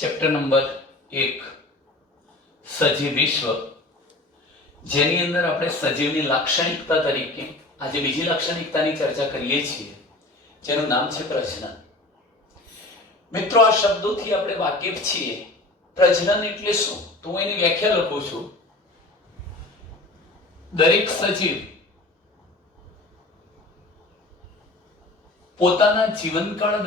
Chapter number 1 સજીવ વિશ્વ, જેની અંદર આપણે સજીવની લાક્ષણિકતા તરીકે આજે બીજી લાક્ષણિકતાની ચર્ચા કરીએ છીએ, જેનું નામ છે પ્રજનન. મિત્રો, આ શબ્દોથી આપણે વાકેફ છીએ. પ્રજનન એટલે શું? તો હું એની વ્યાખ્યા લખું છું. દરેક સજીવ પોતાના જીવનકાળ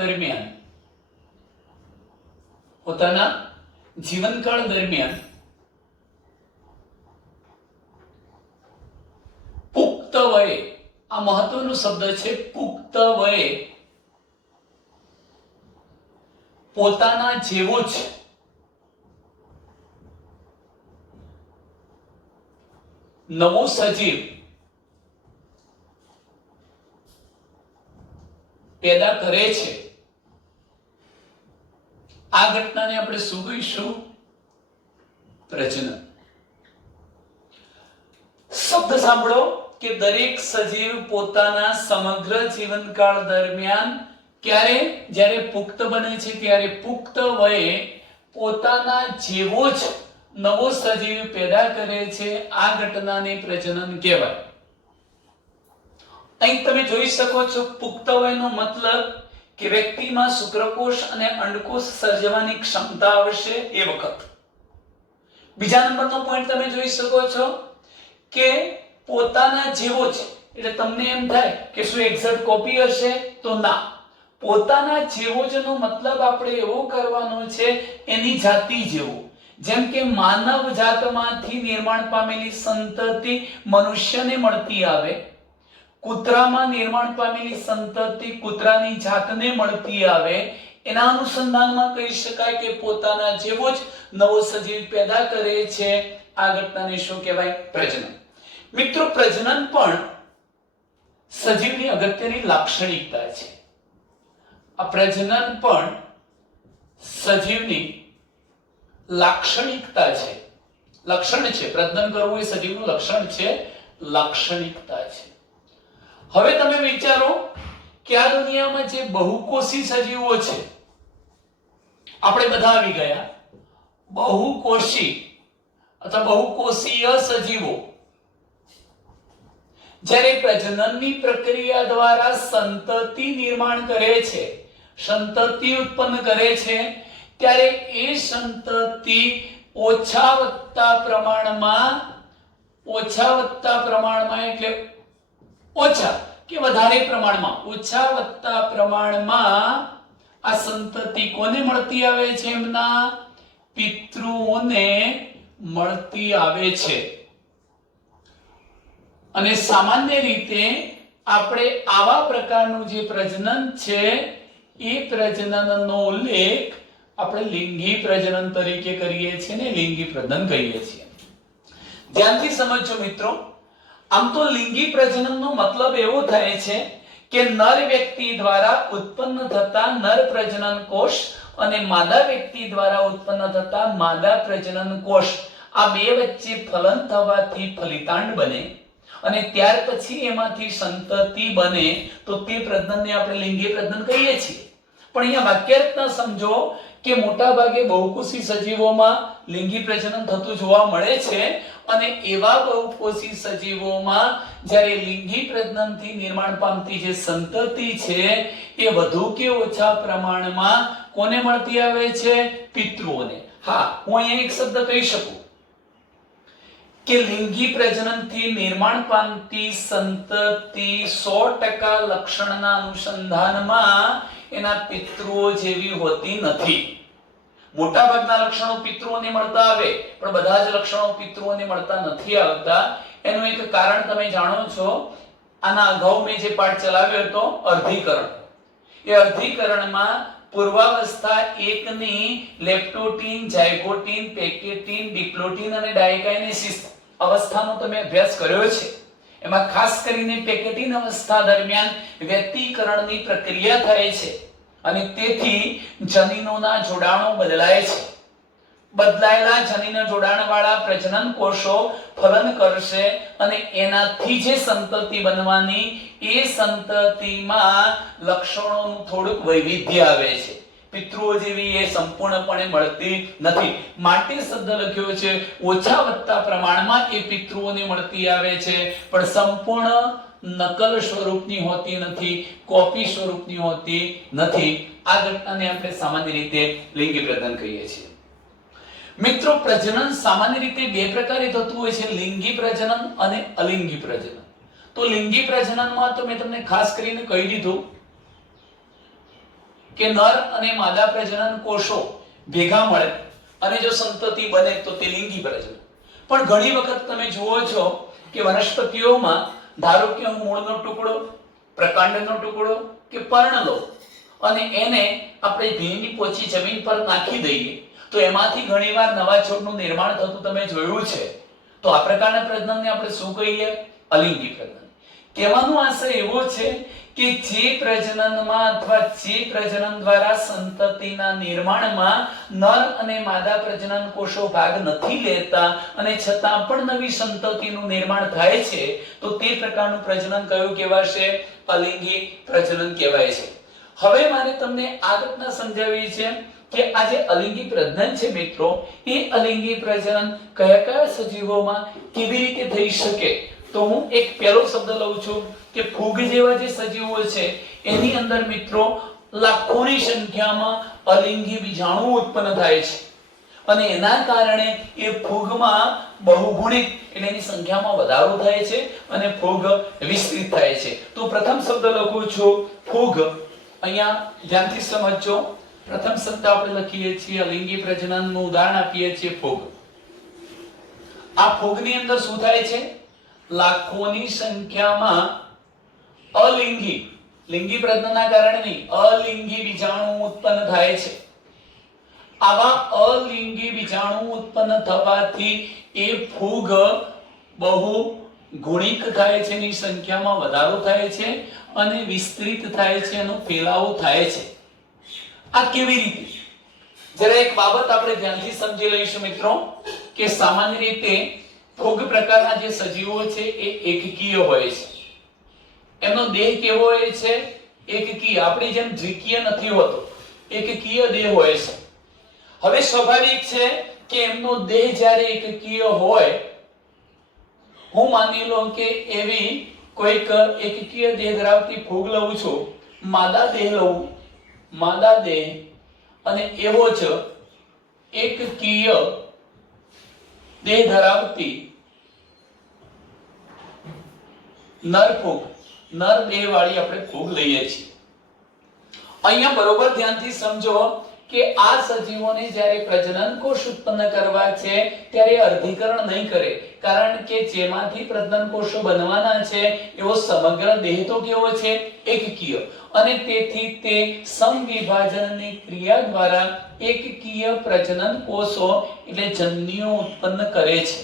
દરમિયાન પુખ્ત વયે, આ મહત્વનો શબ્દ છે, પુખ્ત વયે પોતાના જેવો જ નવો સજીવ પેદા કરે છે. આ ઘટનાને આપણે શું કહીશું? પ્રજનન. શબ્દ સાંભળો કે દરેક સજીવ પોતાના સમગ્ર જીવનકાળ દરમિયાન જ્યારે પુખ્ત બને છે ત્યારે પુખ્ત વયે પોતાના જેવો જ નવો સજીવ પેદા કરે છે. આ ઘટનાને પ્રજનન કહેવાય. અહીં તમે જોઈ શકો છો, પુખ્ત વયનો મતલબ કે વ્યક્તિમાં શુક્રકોષ અને અંડકોષ સર્જવાની ક્ષમતા આવશે એ વખત. બીજા નંબરનો પોઈન્ટ તમે જોઈ શકો છો કે પોતાના જેવો જ, એટલે તમને એમ થાય કે શું એક્ઝેક્ટ કોપી હશે? તો ના. પોતાના જેવો જ નો મતલબ આપણે એવો કરવાનો છે એની જાતિ જેવો. જેમ કે માનવ જાતમાંથી નિર્માણ પામેલી સંતતિ મનુષ્યને મળતી આવે, કૂતરામાં નિર્માણ પામેલી સંતતિ કૂતરાની જાતને મળતી આવે, એના અનુસંધાનમાં કહી શકાય કે પોતાના જેવો જ નવો સજીવ પેદા કરે છે. આ ઘટનાને શું કહેવાય? પ્રજનન. મિત્રો, પ્રજનન પણ સજીવની અગત્યની લાક્ષણિકતા છે. આ પ્રજનન પણ સજીવની લાક્ષણિકતા છે, લક્ષણ છે. પ્રજનન કરવું એ સજીવનું લક્ષણ છે, લાક્ષણિકતા છે. હવે તમે વિચારો કે આ દુનિયામાં જે બહુકોષી સજીવો છે, આપણે બધા આવી ગયા. બહુકોષી અથવા બહુકોષીય સજીવો જ્યારે પ્રજનનની પ્રક્રિયા દ્વારા સંતતિ નિર્માણ કરે છે, સંતતિ ઉત્પન્ન કરે છે, ત્યારે એ સંતતિ ઓછા વત્તા પ્રમાણમાં એટલે ઓછા કે વધારે પ્રમાણમાં, ઓછા વત્તા પ્રમાણમાં આ સંતતિ કોને મળતી આવે છે? એમના પિતૃઓને મળતી આવે છે. અને સામાન્ય રીતે આપણે આવા પ્રકારનું જે પ્રજનન છે એ પ્રજનનનો ઉલ્લેખ આપણે લિંગી પ્રજનન તરીકે કરીએ છીએ ને લિંગી પ્રજનન કહીએ છીએ. ધ્યાનથી સમજો મિત્રો. આમ તો લિંગી પ્રજનનનો મતલબ એવો થાય છે કે નર વ્યક્તિ દ્વારા ઉત્પન્ન થતા નર પ્રજનન કોષ અને માદા વ્યક્તિ દ્વારા ઉત્પન્ન થતા માદા પ્રજનન કોષ, આ બે વચ્ચે ફલન થવાથી ફલિતાંડ બને અને ત્યાર પછી એમાંથી સંતતિ બને, તો તે પ્રજનનને આપણે લિંગી પ્રજનન કહીએ છીએ. પણ અહીંયા વાક્યાર્થના સમજો કે મોટા ભાગે બહુકોષી સજીવોમાં લિંગી પ્રજનન થતું જોવા મળે છે અને એવા બહુકોષી સજીવોમાં જ્યારે લિંગી પ્રજનનથી નિર્માણ પામતી જે સંતતિ છે એ વધુ કે ઓછા પ્રમાણમાં કોને મળતી આવે છે? પિતૃઓને. હા, હું અહીંયા એક શબ્દ કહી શકું કે લિંગી પ્રજનનથી નિર્માણ પામતી સંતતિ 100% લક્ષણના અનુસંધાનમાં એના પિતૃઓ જેવી હોતી નથી. મોટા ભાગના લક્ષણો પિતૃઓને મળતા આવે, પણ બધા જ લક્ષણો પિતૃઓને મળતા નથી આવતા. એનું એક કારણ તમે જાણો છો. આના અગાઉ મેં જે પાઠ ચલાવ્યો હતો, અર્ધીકરણ. એ અર્ધીકરણમાં પૂર્વાવસ્થા 1 ની લેપ્ટોટીન, ઝાયગોટીન, પેકેટીન, ડિપ્લોટીન અને ડાયકાઇનેસિસ અવસ્થાનો તમે અભ્યાસ કર્યો છે. એમાં ખાસ કરીને પેકેટીન અવસ્થા દરમિયાન વ્યક્તિકરણની પ્રક્રિયા થાય છે અને તેથી જનીનોના જોડાણો બદલાય છે. બદલાયેલા જનીન જોડાણવાળા પ્રજનન કોષો ફલન કરશે અને એનાથી જે સંતતિ બનવાની એ સંતતિમાં લક્ષણોનું થોડુંક વૈવિધ્ય આવે છે. પિતૃઓ જેવી એ સંપૂર્ણપણે મળતી નથી, માટે શબ્દ લખ્યો છે ઓછા વત્તા પ્રમાણમાં એ પિતૃઓને મળતી આવે છે, પણ સંપૂર્ણ નકલ સ્વરૂપની હોતી નથી, કોપી સ્વરૂપની હોતી નથી. આ ઘટનાને આપણે સામાન્ય રીતે લિંગી પ્રજનન કહીએ છીએ. મિત્રો, પ્રજનન સામાન્ય રીતે બે પ્રકારે થતું હોય છે, લિંગી પ્રજનન અને અલિંગી પ્રજનન. તો લિંગી પ્રજનનમાં તો મેં તમને ખાસ કરીને કહી દીધું કે નર અને માદા પ્રજનન કોષો ભેગા મળે અને જો સંતતિ બને તો તે લિંગી પ્રજનન. પણ ઘણી વખત તમે જુઓ છો કે વનસ્પતિઓમાં ધારો કે હું મૂળનો ટુકડો, પ્રકાંડનો ટુકડો કે પર્ણ લો અને એને આપણે ભીની પોચી જમીન પર નાખી દઈએ તો એમાંથી ઘણીવાર નવા છોડનું નિર્માણ થતું તમે જોયું છે. તો આ પ્રકારના પ્રજનનને આપણે શું કહીએ? અલિંગી પ્રજનન. કહેવાનો આશય એવો છે કે જે પ્રજનનમાં અથવા જે પ્રજનન દ્વારા સંતતિના નિર્માણમાં નર અને માદા પ્રજનન કોષો ભાગ નથી લેતા અને છતાં પણ નવી સંતતિનું નિર્માણ થાય છે, તો તે પ્રકારનું પ્રજનન કયું કહેવાશે? અલિંગી પ્રજનન કહેવાય છે. હવે મારે તમને આ ઘટના સમજાવવી છે કે આ જે અલિંગી પ્રજનન છે મિત્રો, એ અલિંગી પ્રજનન કયા કયા સજીવોમાં કેવી રીતે થઈ શકે? તો હું એક પહેલો શબ્દ લઉં છું કે ફૂગ જેવા જે સજીવો છે એની અંદર મિત્રો લાખોની સંખ્યામાં અલિંગી બીજાણુ ઉત્પન્ન થાય છે અને એના કારણે એ ફૂગમાં બહુગુણિત એટલે એની સંખ્યામાં વધારો થાય છે અને ફૂગ વિસ્તૃત થાય છે. તો પ્રથમ શબ્દ લખું છું ફૂગ. અહીંયા ધ્યાનથી સમજજો. પ્રથમ શબ્દ આપણે લખીએ છીએ અલિંગી પ્રજનનનું ઉદાહરણ આપીએ છીએ ફૂગ. આ ફૂગની અંદર શું થાય છે? લાખોની સંખ્યામાં અલિંગી, લિંગી પ્રજનનના કારણે નહીં, અલિંગી બીજાણુ ઉત્પન્ન થાય છે. આવા અલિંગી બીજાણુ ઉત્પન્ન થવાથી એ ફૂગ બહુ ગુણિક થાય છે, એની સંખ્યામાં વધારો થાય છે અને વિસ્તૃત થાય છે, એનો ફેલાવો થાય છે. આ કેવી રીતે? જરા એક બાબત આપણે ધ્યાનથી સમજી લઈશું મિત્રો કે સામાન્ય રીતે ફૂગ પ્રકારના જે સજીવો છે એ એકકીય હોય છે. એમનો દેહ કેવો હોય છે? એકકીય. આપણી જેમ દ્વિકીય નથી હોતો, એકકીય દેહ હોય છે. હવે સ્વાભાવિક છે કે એમનો દેહ જ્યારે એકકીય હોય, હું માની લો કે એવી કોઈક એકકીય દેહ ધરાવતી ફૂગ લઉં છું, માદા દેહ લઉં, માદા દેહ અને એવો જ એકકીય દેહ ધરાવતી નર ફૂગ, નર દેહ વાળી આપણે ફૂગ લઈએ છીએ. અહીંયા બરોબર ધ્યાનથી સમજો કે આ સજીવોને જ્યારે પ્રજનન કોષ ઉત્પન્ન કરવા છે ત્યારે અર્ધીકરણ નહીં કરે, કારણ કે જેમાંથી પ્રજનન કોષો બનવાના છે એવો સમગ્ર દેહ તો કેવો છે? એકકીય. અને તેથી તે સમવિભાજનની ક્રિયા દ્વારા એકકીય પ્રજનન કોષો એટલે જન્યુઓ ઉત્પન્ન કરે છે.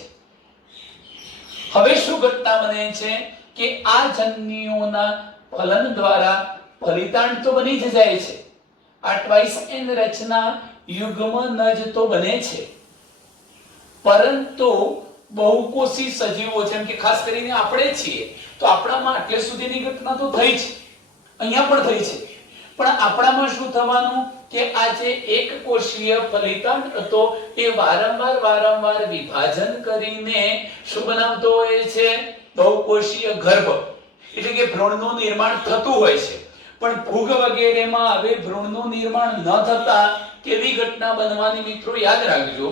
હવે શું ઘટના બને છે કે આ જન્યુઓના ફલન દ્વારા ફલિતાંડ તો બની જ જાય છે. આ ટ્વાઇસ એન રચના યુગ્મનજ તો બને છે, પરંતુ બહુકોષી સજીવો જેમ કે ખાસ કરીને આપણે છીએ તો આપણામાં આટલે સુધીની ઘટના તો થઈ છે, અહીંયા પણ થઈ છે. પણ આપણામાં શું થવાનું કે આ જે એક કોષીય ફલિતાંડ હતો એ વારંવાર વિભાજન કરીને શું બનાવતો હોય છે? બહુકોષીય ગર્ભ એટલે કે ભ્રૂણનું નિર્માણ થતું હોય છે. પણ ફૂગ વગેરેમાં હવે ભ્રૂણનું નિર્માણ ન થતા કેવી ઘટના બનવાની મિત્રો યાદ રાખજો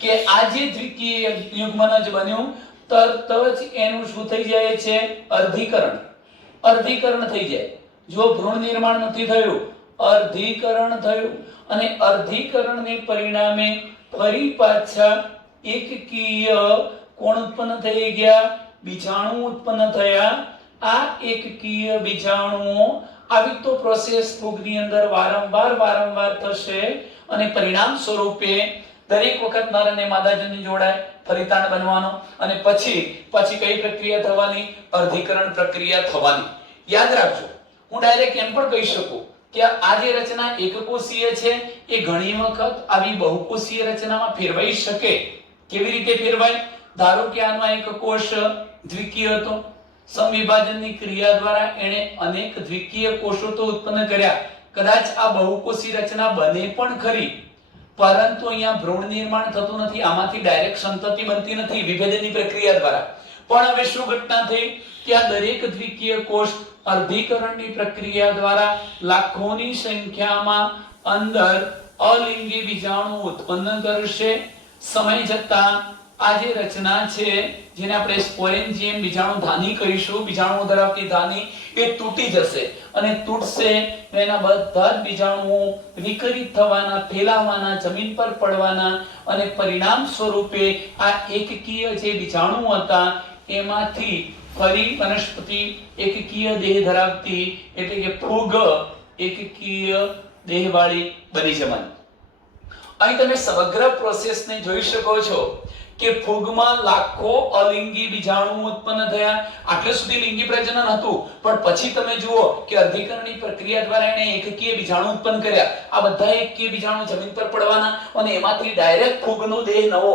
કે આ જે દ્વિકીય યુગ્મનજ બન્યું તરત જ એનું શું થઈ જાય છે? અર્ધીકરણ. અર્ધીકરણ થઈ જાય. જો ભ્રૂણ નિર્માણ નથી થયું, અર્ધીકરણ થયું અને અર્ધીકરણને પરિણામે ફરી પાછા એકકીય કોણ ઉત્પન્ન થઈ ગયા? બીજાણુ ઉત્પન્ન થયા. આ એકકીય બીજાણુઓ આવી તો પ્રોસેસ ફૂગની અંદર વારંવાર થશે અને પરિણામ સ્વરૂપે દરેક વખત નર અને માદા જન્યુ જોડાય, ફલિતાંડ બનવાનો અને પછી કઈ પ્રક્રિયા થવાની? અર્ધીકરણ પ્રક્રિયા થવાની. યાદ રાખજો, હું ડાયરેક્ટ એમ પણ કહી શકું કે આ જે રચના એકકોષીય છે એ ઘણી વખત આવી બહુકોષીય રચનામાં ફેરવાઈ શકે. કેવી રીતે ફેરવાય? ધારો કે આનો એક કોષ દ્વિકીય હતો, સમવિભાજનની ક્રિયા દ્વારા એણે અનેક દ્વિકીય કોષો તો ઉત્પન્ન કર્યા, કદાચ આ બહુકોષી રચના બને પણ ખરી, પરંતુ અહીંયા ભ્રૂણ નિર્માણ થતું નથી, આમાંથી ડાયરેક્ટ સંતતિ બનતી નથી વિભેદનની પ્રક્રિયા દ્વારા. પણ હવે શું ઘટના થઈ કે આ દરેક દ્વિકીય કોષ અર્ધીકરણની પ્રક્રિયા દ્વારા લાખોની સંખ્યામાં અંદર અલિંગી બીજાણુ ઉત્પન્ન કરશે. સમય જતાં આ જે રચના છે જેને આપણે સ્પોરેન્જિયમ બીજાણુ ધાની કહીશું, બીજાણુઓ ધરાવતી ધાની, એ તૂટી જશે અને તૂટશે એના બધા જ બીજાણુઓ વિકરિત થવાના, ફેલાવાના, જમીન પર પડવાના અને પરિણામ સ્વરૂપે આ એકકીય જે બીજાણુ હતા એમાંથી ફરી વનસ્પતિ એકકીય દેહ ધરાવતી એટલે કે ફૂગ એકકીય દેહવાળી બની જવાની. અહીં તમે સમગ્ર પ્રોસેસને જોઈ શકો છો કે ફૂગમાં લાખો અલિંગી બીજાણુ ઉત્પન્ન થયા. આટલે સુધી લિંગી પ્રજનન હતું, પણ પછી તમે જુઓ કે અર્ધીકરણની પ્રક્રિયા દ્વારા એને એકકીય બીજાણુ ઉત્પન્ન કર્યા. આ બધા એકકીય બીજાણુ જમીન પર પડવાના અને એમાંથી ડાયરેક્ટ ફૂગનો દેહ નવો,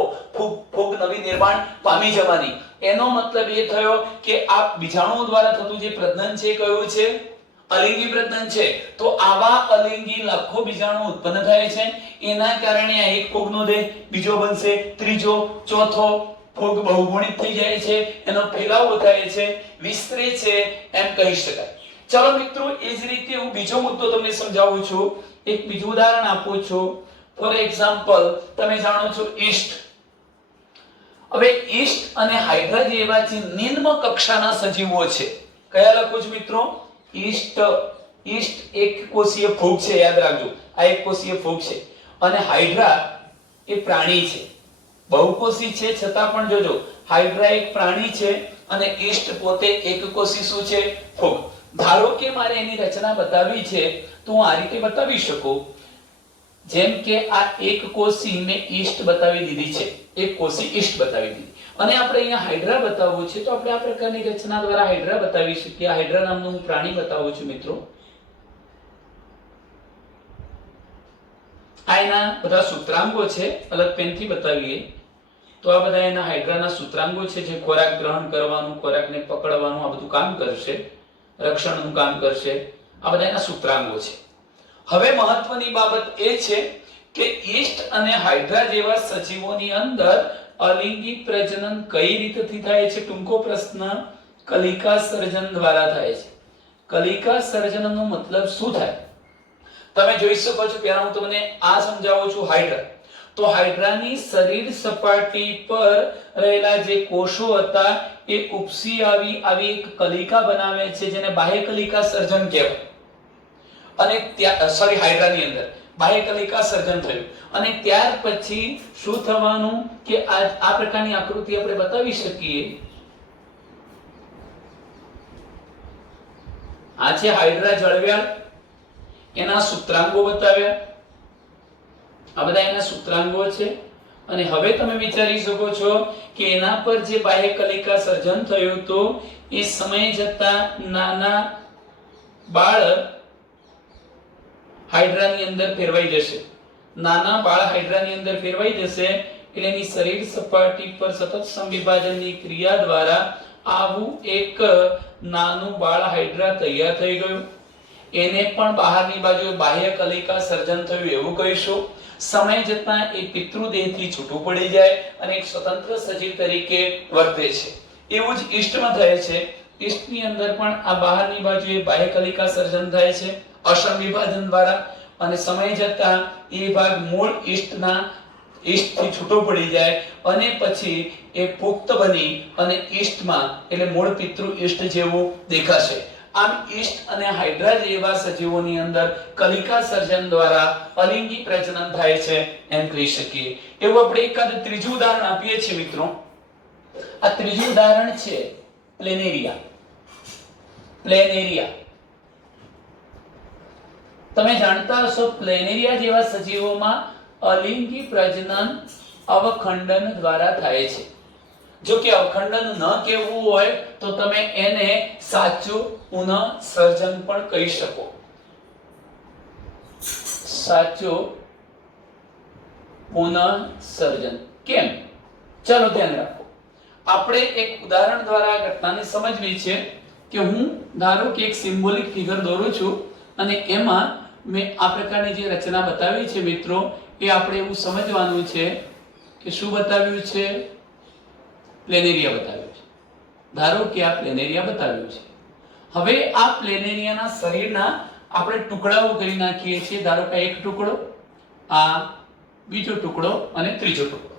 ફૂગ નવી નિર્માણ પામી જવાની. એનો મતલબ એ થયો કે આ બીજાણુ દ્વારા થતું જે પ્રજનન છે કયું છે? અલિંગી પ્રજનન છે. તો આવા અલિંગી લાખો બીજાણુ ઉત્પન્ન થાય છે. એના કારણે આ એક ફૂગનો દેહ બીજો બનશે, ત્રીજો, ચોથો. ફૂગ બહુગુણિત થઈ જાય છે, એનો ફેલાવો થાય છે, વિસ્તરે છે એમ કહી શકાય. ચાલો મિત્રો, એ જ રીતે હું બીજો મુદ્દો તમને સમજાવું છું. એક બીજું ઉદાહરણ આપું છું. ફોર એક્ઝામ્પલ, તમે જાણો છો ઈસ્ટ. હવે ઈસ્ટ અને હાઇડ્રા જેવા જે નિમ્ન કક્ષાના સજીવો છે, કયા લખું છું મિત્રો? ઈસ્ટ એક કોષીય ફૂગ છે, યાદ રાખજો. આ એક કોષીય ફૂગ છે અને હાઇડ્રા એ પ્રાણી છે. બહુકોષી છે છતાં પણ જોજો, હાઇડ્રા એક પ્રાણી છે અને ઈસ્ટ પોતે એક કોષી શું છે? ફૂગ. ધારો કે મારે એની રચના બતાવવી છે તો હું આ રીતે બતાવી શકું. જેમ કે આ એક કોષી મેં ઈસ્ટ બતાવી દીધી છે, એક કોષી ઈસ્ટ બતાવી દીધી, અને આપણે અહીંયા હાઇડ્રા બતાવવું છે તો આપણે આ પ્રકારની રચના દ્વારા હાઇડ્રા બતાવી શકીએ. હાઇડ્રા નામનું હું પ્રાણી બતાવું છું મિત્રો. આ એના બધા સૂત્રાંગો છે, અલગ પેનથી બતાવીએ તો આ બધા એના હાઇડ્રાના સૂત્રાંગો છે જે ખોરાક ગ્રહણ કરવાનું, ખોરાકને પકડવાનું આ બધું કામ કરશે, રક્ષણનું કામ કરશે. આ બધા એના સૂત્રાંગો છે. હવે મહત્વની બાબત એ છે કે ઈસ્ટ અને હાઇડ્રા જેવા સજીવોની અંદર અલિંગી પ્રજનન કઈ રીતથી થાય છે? ટૂંકો પ્રશ્ન. કલિકા સર્જન દ્વારા થાય છે. કલિકા સર્જનનો મતલબ શું થાય? તમે જોઈ શકો છો. પહેલા હું તમને આ સમજાવું છું. હાઇડ્રા, તો હાઇડ્રાની શરીર સપાટી પર રહેલા જે કોષો હતા એ ઉપસી આવી એક કલિકા બનાવે છે જેને બાહ્ય કલિકા સર્જન કહેવાય. અને હાઇડ્રાની અંદર બાહ્ય કલિકા સર્જન થયું અને ત્યાર પછી શું થવાનું કે આ પ્રકારની આકૃતિ આપણે બતાવી શકીએ. આ છે હાઇડ્રા જળવ્યાળ, એના સૂત્રાંગો બતાવ્યા. આ બધા એના સૂત્રાંગો છે અને હવે તમે વિચારી શકો છો કે એના પર જે બાહ્ય કલિકા સર્જન થયું તો એ સમય જતા નાના બાળ હાઇડ્રાની અંદર ફેરવાઈ જશે. નાના બાળ હાઇડ્રાની અંદર ફેરવાઈ જશે એટલે એની શરીર સપાટી પર સતત સંવિભાજનની ક્રિયા દ્વારા આવું એક નાનું બાળ હાઇડ્રા તૈયાર થઈ ગયું. એને પણ બહારની બાજુ બાહ્ય કલિકા સર્જન થયું એવું કહીશું. સમય જતાં એ પિતૃદેહથી છૂટું પડી જાય અને એક સ્વતંત્ર સજીવ તરીકે વર્તે છે. એવું જ ઈસ્ટમાં થાય છે. ઈસ્ટની અંદર પણ આ બહારની બાજુએ બાહ્ય કલિકા સર્જન થાય છે અસમ વિભાજન દ્વારા, અને સમય જતાં એ ભાગ મૂળ ઈસ્ટથી છૂટો પડી જાય અને પછી એ પુખ્ત બની અને ઈસ્ટમાં એટલે મૂળ પિતૃ ઈસ્ટ જેવું દેખાશે. આમ ઈસ્ટ અને હાઇડ્રા જેવા સજીવોની અંદર કલિકા સર્જન દ્વારા અલિંગી પ્રજનન થાય છે એમ કહી શકીએ. એવું આપણે એકાદ ત્રીજું ઉદાહરણ આપીએ છીએ મિત્રો. આ ત્રીજું ઉદાહરણ છે પ્લેનેરિયા. પ્લેનેરિયા તમે જાણતા હશો, પ્લેનેરિયા જેવા સજીવોમાં અલિંગી પ્રજનન અવખંડન દ્વારા થાય છે. જો કે અવખંડન ન કહેવું હોય તો તમે એને સાચું પુનઃસર્જન પણ કહી શકો. સાચું પુનઃસર્જન કેમ? ચાલો ધ્યાન રાખો. આપણે એક ઉદાહરણ દ્વારા આ ઘટનાને સમજવી છે કે હું ધારો કે એક સિમ્બોલિક ફિગર દોરું છું અને એમાં મેં આ પ્રકારની જે રચના બતાવી છે મિત્રો, એ આપણે એવું સમજવાનું છે કે શું બતાવ્યું છે? પ્લેનેરિયા બતાવ્યું છે. ધારો કે આ પ્લેનેરિયા બતાવ્યું છે. હવે આ પ્લેનેરિયાના શરીરના આપણે ટુકડાઓ કરી નાખીએ છીએ. ધારો કે એક ટુકડો, આ બીજો ટુકડો અને ત્રીજો ટુકડો.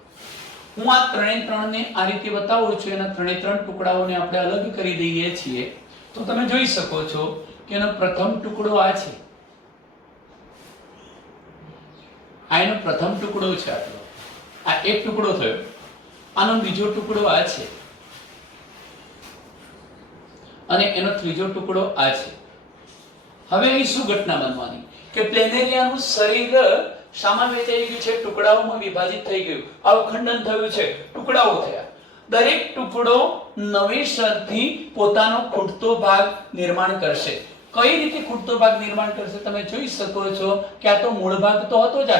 હું આ ત્રણને આ રીતે બતાવું છું. એના ત્રણ ટુકડાઓને આપણે અલગ કરી દઈએ છીએ. તો તમે જોઈ શકો છો કે એનો પ્રથમ ટુકડો આ છે. આ એનો પ્રથમ ટુકડો છે. આ એક ટુકડો થયો. આનો બીજો ટુકડો આ છે અને એનો ત્રીજો ટુકડો આ છે. હવે અહીં શું ઘટના બનવાની કે પ્લેનેરિયાનું શરીર શામાં વહેંચાઈ ગયું છે? ટુકડાઓમાં વિભાજિત થઈ ગયું, અવખંડન થયું છે, ટુકડાઓ થયા. દરેક ટુકડો નવેસરથી પોતાનો ખૂટતો ભાગ નિર્માણ કરશે. કઈ રીતે ખૂટતો ભાગ નિર્માણ કરશે? તમે જોઈ શકો છો કે આ તો મૂળ ભાગ તો હતો જ,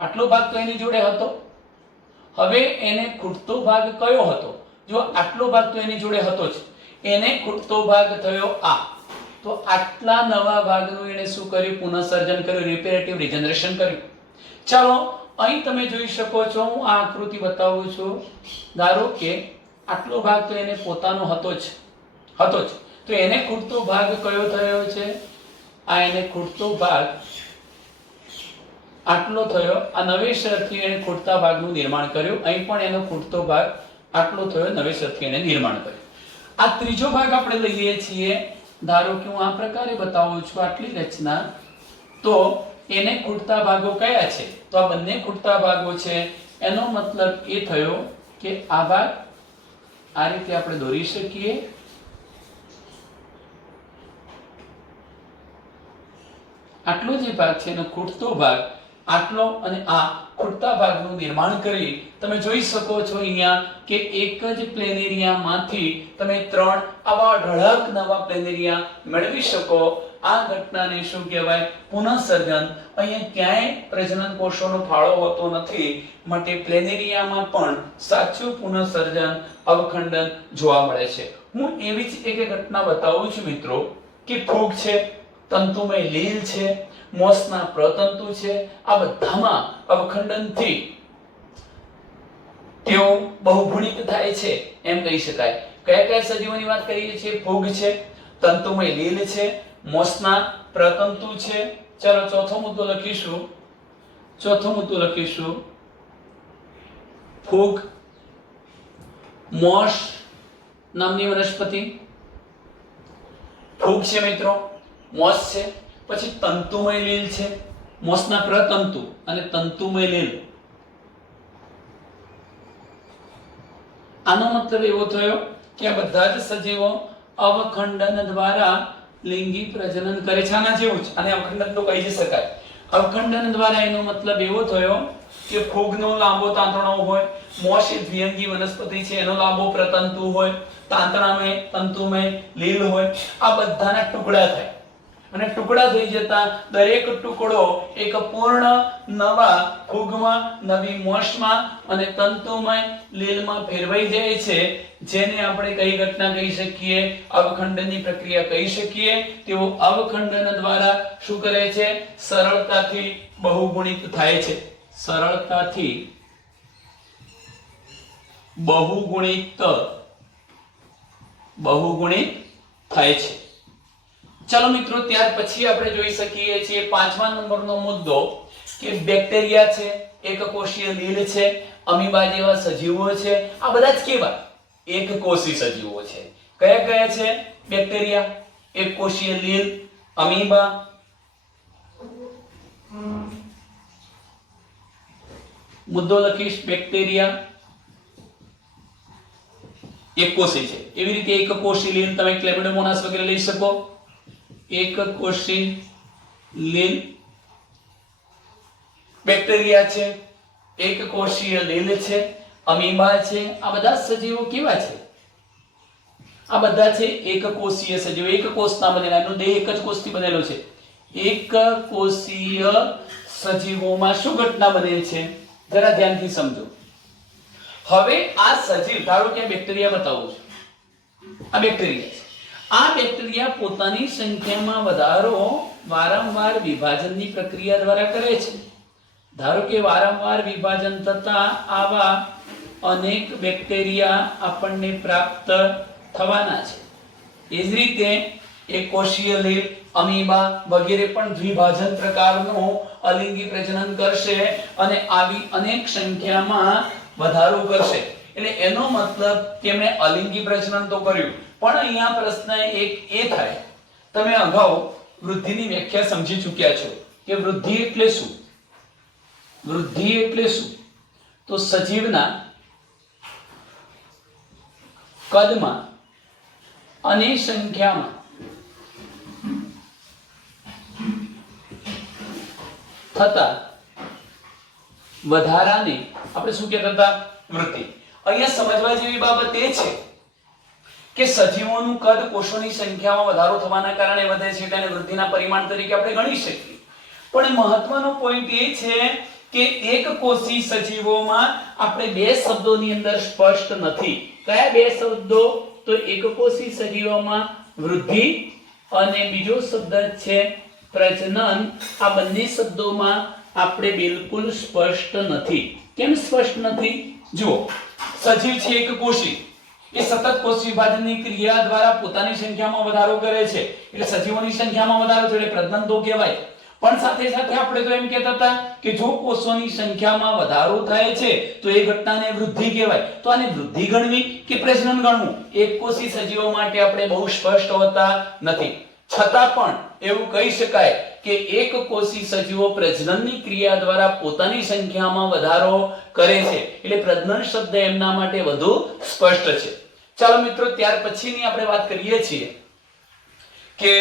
આટલો ભાગ તો એની જોડે હતો. હવે એને ખૂટતો ભાગ કયો હતો? જો આટલો ભાગ તો એની જોડે હતો જ, એને ખૂટતો ભાગ થયો આ. તો આટલા નવા ભાગનું એને શું કર્યું? પુનઃસર્જન કર્યું, રિપેરેટિવ રિજનરેશન કર્યું. ચાલો અહીં તમે જોઈ શકો છો, હું આ આકૃતિ બતાવું છું. ધારો કે આટલો ભાગ તો એને પોતાનો હતો જ, તો એને ખૂટતો ભાગ કયો થયો છે? આ એને ખૂટતો ભાગ આટલો થયો. આ નવેસરથી એને ખૂટતા ભાગનું નિર્માણ કર્યું. અહીં પણ એનો ખૂટતો ભાગ આટલો થયો, નવેસરથી એને નિર્માણ કર્યું. આ ત્રીજો ભાગ આપણે લઈએ છીએ. ધારો કે હું આ પ્રકારે બતાવું છું આટલી રચના. તો એને ખૂટતા ભાગો કયા છે? તો આ બંને ખૂટતા ભાગો છે. એનો મતલબ એ થયો કે આ ભાગ આ રીતે આપણે દોરી શકીએ. આટલો જે ભાગ છે એનો ખૂટતો ભાગ આટલો, અને આ ખૂટતા ભાગનું નિર્માણ કરી તમે જોઈ શકો છો અહીંયા કે એક જ પ્લેનેરિયામાંથી તમે 3 આવા અઢળક નવા પ્લેનેરિયા મેળવી શકો. આ ઘટનાને શું કહેવાય? પુનઃસર્જન. અહીંયા ક્યાંય પ્રજનન કોષોનો ફાળો હોતો નથી, માટે પ્લેનેરિયામાં પણ સાચું પુનઃસર્જન, અવખંડન જોવા મળે છે. હું એવી જ એક ઘટના બતાવું છું મિત્રો કે ફૂગ છે, તંતુમય લીલ છે, મોસના પ્રતંતુ છે. આ બધામાં અવખંડનથી તેઓ બહુગુણિત થાય છે એમ કહી શકાય. કયા કયા સજીવોની વાત કરીએ છીએ? ફૂગ છે, તંતુમય લીલ છે, મોસના પ્રતંતુ છે. ચાલો ચોથો મુદ્દો લખીશું. ફૂગ, મોસ નામની વનસ્પતિ. ફૂગ છે મિત્રો, મોસ છે, પછી તંતુમય લીલ છે, મોસના પ્રતંતુ અને તંતુમય લીલ. આનો મતલબ એવો થયો કે આ બધા જ સજીવો અવખંડન દ્વારા લિંગી પ્રજનન કરે છે. આના જેવું જ, આને અવખંડન તો કહી જ શકાય. અવખંડન દ્વારા એનો મતલબ એવો થયો કે ફૂગનો લાંબો તાંતણો હોય, મોસ એ દ્વિઅંગી વનસ્પતિ છે, એનો લાંબો પ્રતંતુ હોય, તાંતણામય તંતુમય લીલ હોય. આ બધાના ટુકડા થાય અને ટુકડા થઈ જતા દરેક ટુકડો એક પૂર્ણ નવા ફૂગમાં, નવી મોસમાં અને તંતુમય લીલમાં ફેરવાઈ જાય છે, જેને આપણે કઈ ઘટના કહી શકીએ? અવખંડનની પ્રક્રિયા કહી શકીએ. તેઓ અવખંડન દ્વારા શું કરે છે? સરળતાથી બહુગુણિત થાય છે. સરળતાથી બહુગુણિત થાય છે. ચાલો મિત્રો, ત્યાર પછી આપણે જોઈ શકીએ છીએ 5મા નંબરનો મુદ્દો કે બેક્ટેરિયા છે, એકકોષીય લીલ છે, અમીબા જેવા સજીવો છે. આ બધા જ કેવા? એકકોષી સજીવો છે. કયા કયા છે? બેક્ટેરિયા, એકકોષીય લીલ, અમીબા. મુદ્દો લખીશ બેક્ટેરિયા એકકોષી છે. એવી રીતે એકકોષી લીલ તમે ક્લેમિડોમોનાસ વગેરે લઈ શકો. એકકોષી લીલ બેક્ટેરિયા છે, એકકોષીય લીલ છે, અમીબા છે. આ બધા સજીવો કેવા છે? આ બધા છે એકકોષીય સજીવો. એક કોષના બનેલા, એનો દેહ એક જ કોષથી બનેલો છે. એકકોષીય સજીવોમાં શું ઘટના બને છે? જરા ધ્યાનથી સમજો. હવે આ સજીવ, ધારો કે બેક્ટેરિયા બતાવું છું. આ બેક્ટેરિયા છે. આ બેક્ટેરિયા પોતાની સંખ્યામાં વધારો વારંવાર વિભાજનની પ્રક્રિયા દ્વારા કરે છે. ધારો કે વારંવાર વિભાજન થતા આવા અનેક બેક્ટેરિયા આપણને પ્રાપ્ત થવાના છે. એ જ રીતે એક કોષીય લીલ, અમીબા વગેરે પણ દ્વિભાજન પ્રકારનું અલિંગી પ્રજનન કરશે અને આવી અનેક સંખ્યામાં વધારો કરશે. એટલે એનો મતલબ કે મેં અલિંગી પ્રજનન તો કર્યું, પણ અહીંયા પ્રશ્ન એક એ થાય, તમે અગાઉ વૃદ્ધિની વ્યાખ્યા સમજી ચૂક્યા છો કે વૃદ્ધિ એટલે શું? વૃદ્ધિ એટલે શું? તો સજીવના કદમાં અને સંખ્યામાં થતા વધારાને આપણે શું કહેતા હતા? વૃદ્ધિ. અહીંયા સમજવા જેવી બાબત એ છે કે સજીવોનું કદ કોષોની સંખ્યામાં વધારો થવાના કારણે વધે છે, તેને વૃદ્ધિના પરિમાણ તરીકે આપણે ગણી શકીએ. પણ મહત્વનો પોઈન્ટ એ છે કે એક કોષી સજીવોમાં આપણે બે શબ્દોની અંદર સ્પષ્ટ નથી. કયા બે શબ્દો? તો એક કોષી સજીવોમાં વૃદ્ધિ અને બીજો શબ્દ છે પ્રજનન. આ બંને શબ્દોમાં આપણે બિલકુલ સ્પષ્ટ નથી. કેમ સ્પષ્ટ નથી? જુઓ, સજીવ છે એક કોષી, એ સતત કોષ વિભાજનની ક્રિયા દ્વારા પોતાની સંખ્યામાં વધારો કરે છે, એટલે સજીવોની સંખ્યામાં વધારો થયો એટલે પ્રજનન તો કહેવાય. પણ સાથે સાથે આપણે તો એમ કહેતા હતા કે જો કોષોની સંખ્યામાં વધારો થાય છે તો એ ઘટનાને વૃદ્ધિ કહેવાય. તો આને વૃદ્ધિ ગણવી કે પ્રજનન ગણવું એક કોષી સજીવો માટે આપણે બહુ સ્પષ્ટ હોતા નથી. છતાં પણ એવું કહી શકાય કે એક કોષી સજીવો પ્રજનનની ક્રિયા દ્વારા પોતાની સંખ્યામાં વધારો કરે છે, એટલે પ્રજનન શબ્દ એમના માટે વધુ સ્પષ્ટ છે. ચાલો મિત્રો, ત્યાર પછીની આપણે વાત કરીએ છીએ કે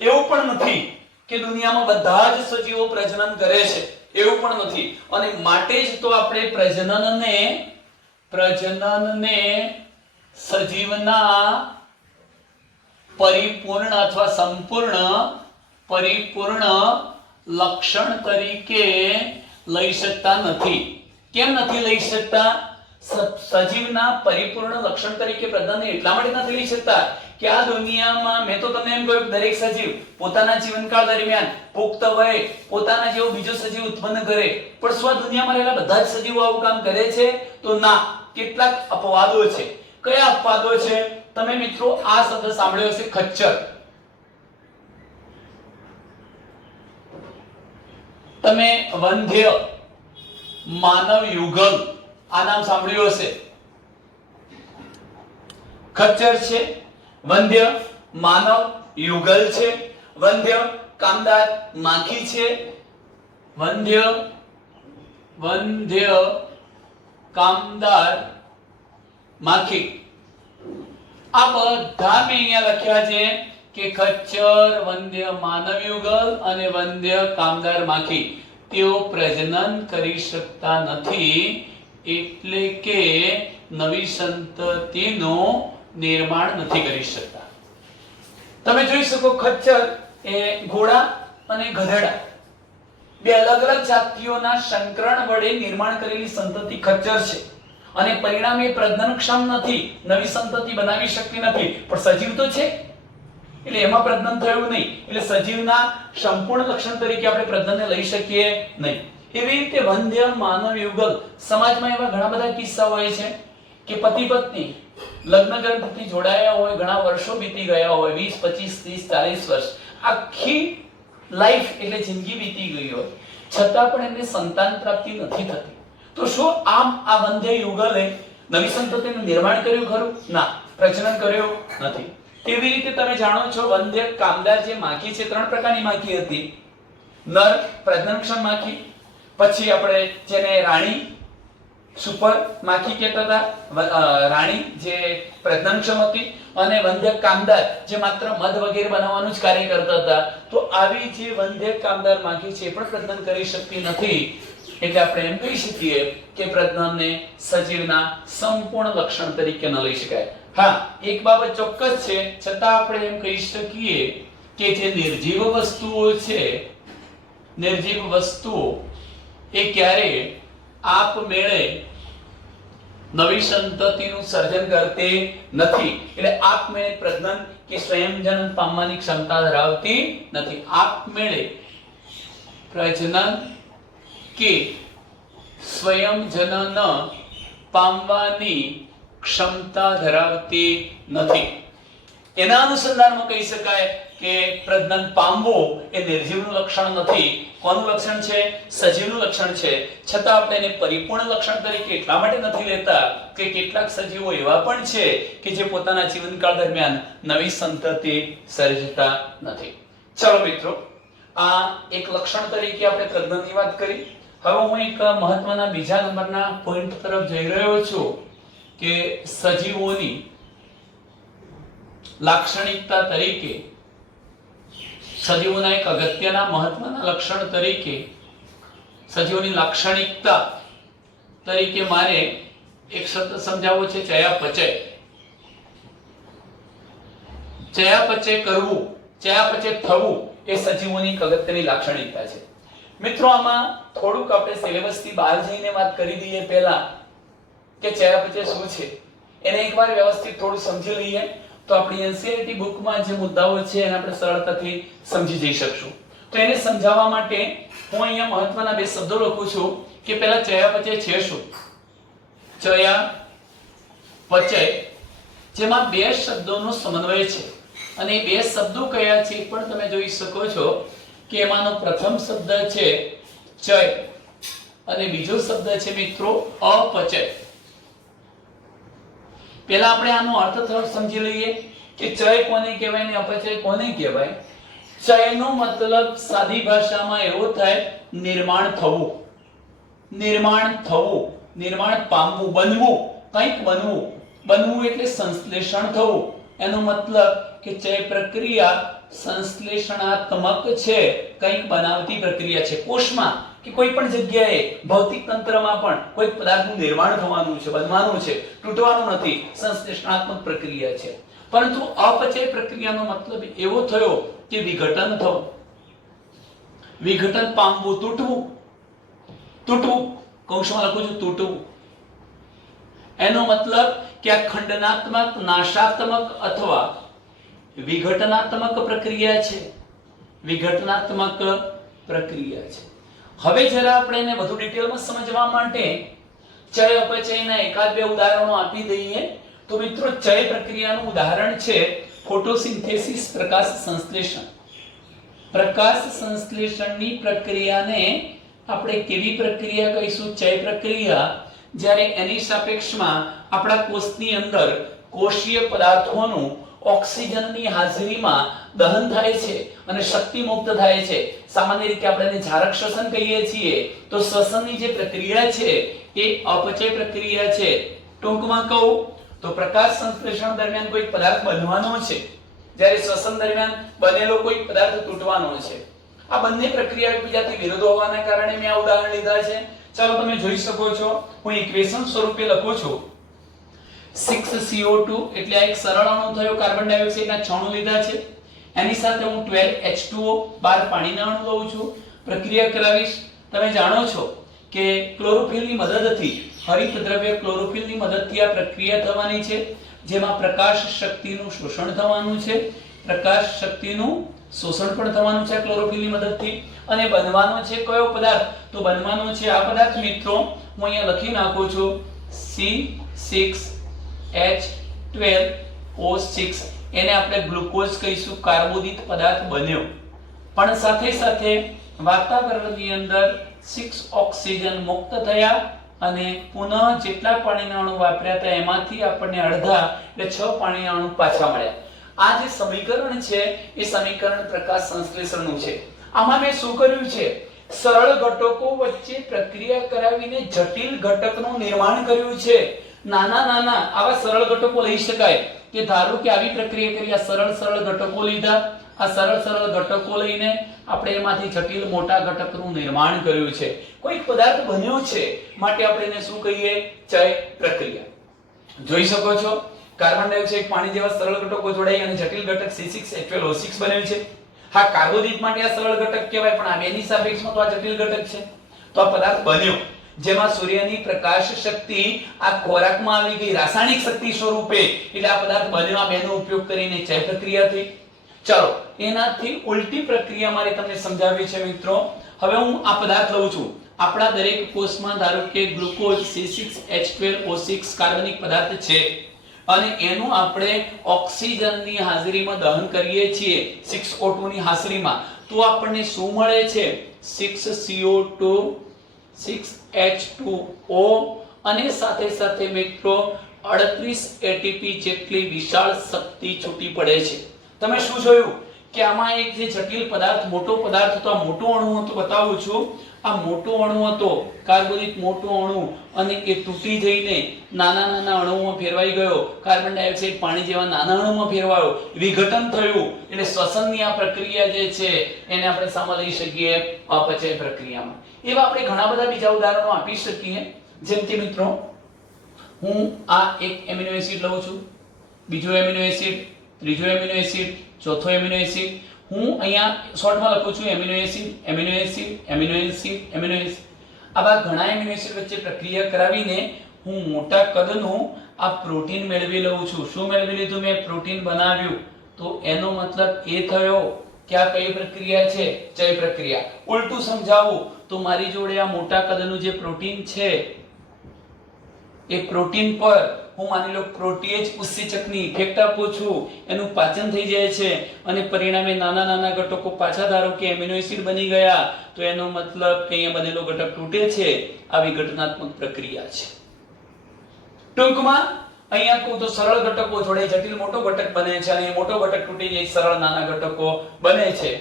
એવું પણ નથી કે દુનિયામાં બધા જ સજીવો પ્રજનન કરે છે, એવું પણ નથી. અને માટે જ તો આપણે પ્રજનનને સજીવના પરિપૂર્ણ અથવા પરિપૂર્ણ લક્ષણ તરીકે લઈ શકતા નથી. કેમ નથી લઈ શકતા? સજીવના પરિપૂર્ણ લક્ષણ તરીકે પ્રજનન એટલા માટે નથી લઈ શકતા કે આ દુનિયામાં, મેં તો તમને એમ કહ્યું, દરેક સજીવ પોતાના જીવનકાળ દરમિયાન પુખ્ત વયે પોતાના જેવો બીજો સજીવ ઉત્પન્ન કરે. પણ શું આ દુનિયામાં રહેલા બધા જ સજીવો આવું કામ કરે છે? તો ના, કેટલાક અપવાદો છે. કયા અપવાદો છે? તમે મિત્રો આ શબ્દ સાંભળ્યો હશે, ખચ્ચર. તમે વંધ્ય માનવ યુગલ આ નામ સાંભળ્યું હશે. ખચ્ચર છે, વંધ્ય માનવ યુગલ છે, વંધ્ય કામદાર માખી છે, વંધ્ય કામદાર માખી. આ બધા મેં અહીંયા લખ્યા છે કે ખચ્ચર, વંધ્ય માનવ યુગલ અને વંધ્ય કામદાર માખી તેઓ પ્રજનન કરી શકતા નથી, એટલે કે નવી સંતતિનું નિર્માણ નથી કરી શકતા. તમે જોઈ શકો, ખચ્ચર એ ઘોડા અને ગધેડા બે અલગ અલગ જાતિઓના સંકરણ વડે નિર્માણ કરેલી સંતતિ ખચ્ચર છે અને પરિણામે પ્રજનનક્ષમ નથી, નવી સંતતિ બનાવી શકતી નથી. પણ સજીવ તો છે, એટલે એમાં પ્રજનન થયું નહીં, એટલે સજીવના સંપૂર્ણ લક્ષણ તરીકે આપણે પ્રજનનને લઈ શકીએ નહીં. એવી રીતે વંધ્ય માનવ યુગલ સમાજમાં એવા ઘણા બધા કિસ્સા હોય છે કે પતિ પત્ની લગ્ન ગ્રંથથી જોડાયા હોય, ઘણા વર્ષો બીતી ગયા હોય, 20, 25, 30, 40 વર્ષ, આખી લાઈફ એટલે જિંદગી બીતી ગઈ હોય, છતાં પણ એમને સંતાન પ્રાપ્તિ નથી થતી. તો શું આ વંધ્ય યુગલે નવી સંતતિનું નિર્માણ કર્યું ખરું? ના, પ્રજનન કર્યું નથી. તેવી રીતે તમે જાણો છો, વંધ્ય કામદાર જે માખી છે, 3 પ્રકારની માખી હતી. નર પ્રજનનક્ષમ માખી, પછી આપણે જેને રાણી સુપર માખી કહેતા હતા, રાણી જે પ્રજનનક્ષમ હતી, અને વંધ્ય કામદાર જે માત્ર મધ વગેરે બનાવવાનું જ કાર્ય કરતા હતા. તો આવી જે વંધ્ય કામદાર માખી છે પણ પ્રજનન કરી શકતી નથી, એટલે આપણે એમ કહી શકીએ કે પ્રજનનને સજીવના સંપૂર્ણ લક્ષણ તરીકે ન લઈ શકાય. હા, એક બાબત ચોક્કસ છે, છતાં આપણે એમ કહી શકીએ કે જે નિર્જીવ વસ્તુઓ છે, નિર્જીવ વસ્તુઓ એ ક્યારે આપમેળે નવી સંતતિનું સર્જન કરતી નથી, એટલે આપમેળે પ્રજનન કે સ્વયંજનન પામવાની ક્ષમતા ધરાવતી નથી. આપમેળે પ્રજનન કે સ્વયંજનન પામવાની ક્ષમતા ધરાવતી નથી. એના અનુસંધાનમાં કહી શકાય કે પ્રજનન પામવું એ નિર્જીવનું લક્ષણ નથી. કોનું લક્ષણ છે? સજીવનું લક્ષણ છે. છતાં આપણે એને પરિપૂર્ણ લક્ષણ તરીકે એટલા માટે નથી લેતા કે કેટલાક સજીવો એવા પણ છે કે જે પોતાના જીવનકાળ દરમિયાન નવી સંતતિ સર્જતા નથી. ચાલો મિત્રો, આ એક લક્ષણ તરીકે આપણે પ્રજનનની વાત કરી. હવે હું એક મહત્વના બીજા નંબરના પોઈન્ટ તરફ જઈ રહ્યો છું કે સજીવોની લાક્ષણિકતા તરીકે, સજીવોના એક અગત્યના મહત્વના લક્ષણ તરીકે, સજીવોની લાક્ષણિકતા તરીકે મારે એક શબ્દ સમજાવવો છે, ચયાપચય. ચયાપચય કરવું, ચયાપચય થવું એ સજીવોની એક અગત્યની લાક્ષણિકતા છે. મિત્રો, આમાં થોડુંક આપણે સિલેબસથી બહાર જઈને વાત કરી દઈએ પહેલા કે ચયાપચય શું છે. એને એકવાર વ્યવસ્થિત થોડું સમજી લઈએ તો આપણી એનસીઈઆરટી બુકમાં જે મુદ્દાઓ છે એને આપણે સરળતાથી સમજી જઈ શકશું. તો એને સમજાવવા માટે હું અહીંયા મહત્વના બે શબ્દો લખું છું કે પહેલા ચયાપચય છે શું. ચયાપચય, જેમાં બે શબ્દોનો સમન્વય છે અને બે શબ્દો કયા છે પણ તમે જોઈ શકો છો કે એમાંનો પ્રથમ શબ્દ છે ચય અને બીજો શબ્દ છે મિત્રો અપચય. પહેલા આપણે આનો અર્થ થોડો સમજી લઈએ કે ચય કોને કહેવાય ને અપચય કોને કહેવાય. ચયનો મતલબ સાદી ભાષામાં એવો થાય નિર્માણ થવું, નિર્માણ થવું, નિર્માણ પામવું, બનવું, કંઈક બનવું. બનવું એટલે સંશ્લેષણ થવું. એનો મતલબ કે ચય પ્રક્રિયા સંશ્લેષણાત્મક છે, કંઈક બનાવતી પ્રક્રિયા છે. કોષમાં કે કોઈ પણ જગ્યાએ ભૌતિક તંત્રમાં પણ કોઈ પદાર્થનું નિર્માણ થવાનું છે, બનવાનું છે, તૂટવાનું નથી. સંશ્લેષણાત્મક પ્રક્રિયા છે. પરંતુ અપચય પ્રક્રિયાનો મતલબ એવો થયો કે વિઘટન થવું, વિઘટન પામવું, તૂટવું. તૂટવું, કૌંસમાં લખું છું તૂટવું. એનો મતલબ કે આ ખંડનાત્મક, નાશાત્મક અથવા વિઘટનાત્મક પ્રક્રિયા છે, વિઘટનાત્મક પ્રક્રિયા છે. હવે જરા આપણે એને વધુ ડિટેલમાં સમજવા માટે ચય અપચયના એકાદ બે ઉદાહરણો આપી દઈએ. તો મિત્રો, ચય પ્રક્રિયાનું ઉદાહરણ છે ફોટોસિન્થેસિસ, પ્રકાશ સંશ્લેષણ. પ્રકાશ સંશ્લેષણની પ્રક્રિયાને આપણે કેવી પ્રક્રિયા કહીશું? ચય પ્રક્રિયા. જ્યારે એની સાપેક્ષમાં આપણા કોષની અંદર કોષીય પદાર્થોનું ઓક્સિજનની હાજરીમાં દહન થાય છે અને શક્તિ મુક્ત થાય છે. સામાન્ય રીતે આપણે એને ઝારક શ્વસન કહીએ છીએ. તો શ્વસનની જે પ્રક્રિયા છે એ અપચય પ્રક્રિયા છે. ટૂંકમાં કહું તો પ્રકાશ સંશ્લેષણ દરમિયાન કોઈ પદાર્થ બનવાનો છે, જ્યારે શ્વસન દરમિયાન બનેલો કોઈ પદાર્થ તૂટવાનો છે. આ બંને પ્રક્રિયા એકબીજાથી વિરુદ્ધ હોવાના કારણે મેં આ ઉદાહરણ લીધા છે. ચાલો તમે જોઈ શકો છો, હું ઇક્વેશન સ્વરૂપે લખું છું. 6CO2 એટલે આ એક સરળ અણુ થયો, કાર્બન ડાયોક્સાઇડના 6 અણુ લીધા છે. એની સાથે હું 12H2O 12 પાણીના અણુ લઉં છું. પ્રક્રિયા કરાવીશ. તમે જાણો છો કે ક્લોરોફિલની મદદથી, હરિત દ્રવ્ય ક્લોરોફિલની મદદથી આ પ્રક્રિયા થવાની છે, જેમાં પ્રકાશ શક્તિનું શોષણ થવાનું છે. પ્રકાશ શક્તિનું શોષણ પણ થવાનું છે ક્લોરોફિલની મદદથી. અને બનવાનો છે કયો પદાર્થ? તો બનવાનો છે આ પદાર્થ મિત્રો, હું અહીંયા લખી નાખું છું C6H12O6. એને આપણે ગ્લુકોઝ કહીશું. કાર્બોદિત પદાર્થ બન્યો. પણ સાથે સાથે વાતાવરણની અંદર 6 ઓક્સિજન મુક્ત થયા અને પુનઃ જેટલા પાણીના અણુ વાપર્યા હતા એમાંથી આપણને અડધા એટલે 6 પાણીના અણુ પાછા મળ્યા. આ જે સમીકરણ છે એ સમીકરણ પ્રકાશ સંશ્લેષણનું છે. આમાં મેં શું કર્યું છે? સરળ ઘટકો વચ્ચે પ્રક્રિયા કરાવીને જટિલ ઘટકનું નિર્માણ કર્યું છે. નાના નાના આવા સરળ ઘટકો લઈ શકાય કે ધારો કે આવી પ્રક્રિયા કરી, આ સરળ ઘટકો લીધા. આ સરળ ઘટકો લઈને આપણે એમાંથી જટિલ મોટા ઘટકનું નિર્માણ કર્યું છે. કોઈ પદાર્થ બન્યો છે માટે આપણે એને શું કહીએ? ચય પ્રક્રિયા. જોઈ શકો છો, કાર્બન ડાયોક્સાઇડ, પાણી જેવા સરળ ઘટકો જોડાઈ અને જટિલ ઘટક C6H12O6 બન્યું છે. હા, કાર્બોદિત માટે આ સરળ ઘટક કહેવાય, પણ આ બેની સાપેક્ષમાં તો આ જટિલ ઘટક છે. તો આ પદાર્થ બન્યો. જેમાં સૂર્યની પ્રકાશ શક્તિ આ ખોરાકમાં આવી ગઈ રાસાયણિક શક્તિ સ્વરૂપે, એટલે આ પદાર્થ બનવા બેનો ઉપયોગ કરીને ચય પ્રક્રિયા થઈ. ચાલો એનાથી ઉલટી પ્રક્રિયા મારે તમને સમજાવવી છે મિત્રો. હવે હું આ પદાર્થ લઉં છું. આપણા દરેક કોષમાં ધારો કે ગ્લુકોઝ C6H12O6 કાર્બનિક પદાર્થ છે અને એનું આપણે ઓક્સિજનની હાજરીમાં દહન કરીએ છીએ 6O2 ની હાજરીમાં, તો આપણને શું મળે છે? 6CO2 6H2O અને સાથે સાથે મિત્રો 38 ATP જેટલી વિશાળ શક્તિ છૂટી પડે છે. તમે શું જોયું કે આમાં એક જે જટિલ પદાર્થ મોટો પદાર્થ હતો, આ મોટો અણુ હતો, બતાવું છું. આ મોટો અણુ હતો, કાર્બનિક મોટો અણુ, અને એ તૂટી જઈને નાના નાના અણુઓમાં ફેરવાઈ ગયો. કાર્બન ડાયોક્સાઇડ પાણી જેવા નાના અણુમાં ફેરવાયો, વિઘટન થયું. એટલે શ્વસનની આ પ્રક્રિયા જે છે એને આપણે સામે લઈ શકીએ અપચય પ્રક્રિયામાં. એવા આપણે ઘણા બધા બીજા ઉદાહરણો આપી શકીએ. જેમ કે મિત્રો હું આ એક એમિનો એસિડ લઉં છું, બીજો એમિનો એસિડ, ત્રીજો એમિનો એસિડ, ચોથો એમિનો એસિડ. હું અહીંયા શોર્ટમાં લખું છું amino acid, amino acid, amino acid, amino acid. આવા ઘણા એમિનો એસિડ વચ્ચે પ્રક્રિયા કરાવીને હું મોટા કદનું આ પ્રોટીન મેળવી લઉં છું. શું મેળવી લીધું મેં? પ્રોટીન બનાવ્યું. તો એનો મતલબ એ થયો કે આ કઈ પ્રક્રિયા છે? ચય પ્રક્રિયા. ઉલટું સમજાવું તો મારી જોડે આ મોટા કદનું જે પ્રોટીન છે એ પ્રોટીન પર હું માની લો પ્રોટીએજ ઉત્સેચકની ઇફેક્ટ આપું છું, એનું પાચન થઈ જાય છે અને પરિણામે નાના નાના ઘટકો પાછા ધારો કે એમિનો એસિડ બની ગયા, તો એનો મતલબ કે અહીંયા બનેલો ઘટક તૂટે છે. આવી ઘટનાત્મક પ્રક્રિયા છે. ટૂંકમાં અહીંયા કહું તો સરળ ઘટકો જોડે જટિલ મોટો ઘટક બને છે અને મોટો ઘટક તૂટી જાય સરળ નાના ઘટકો બને છે.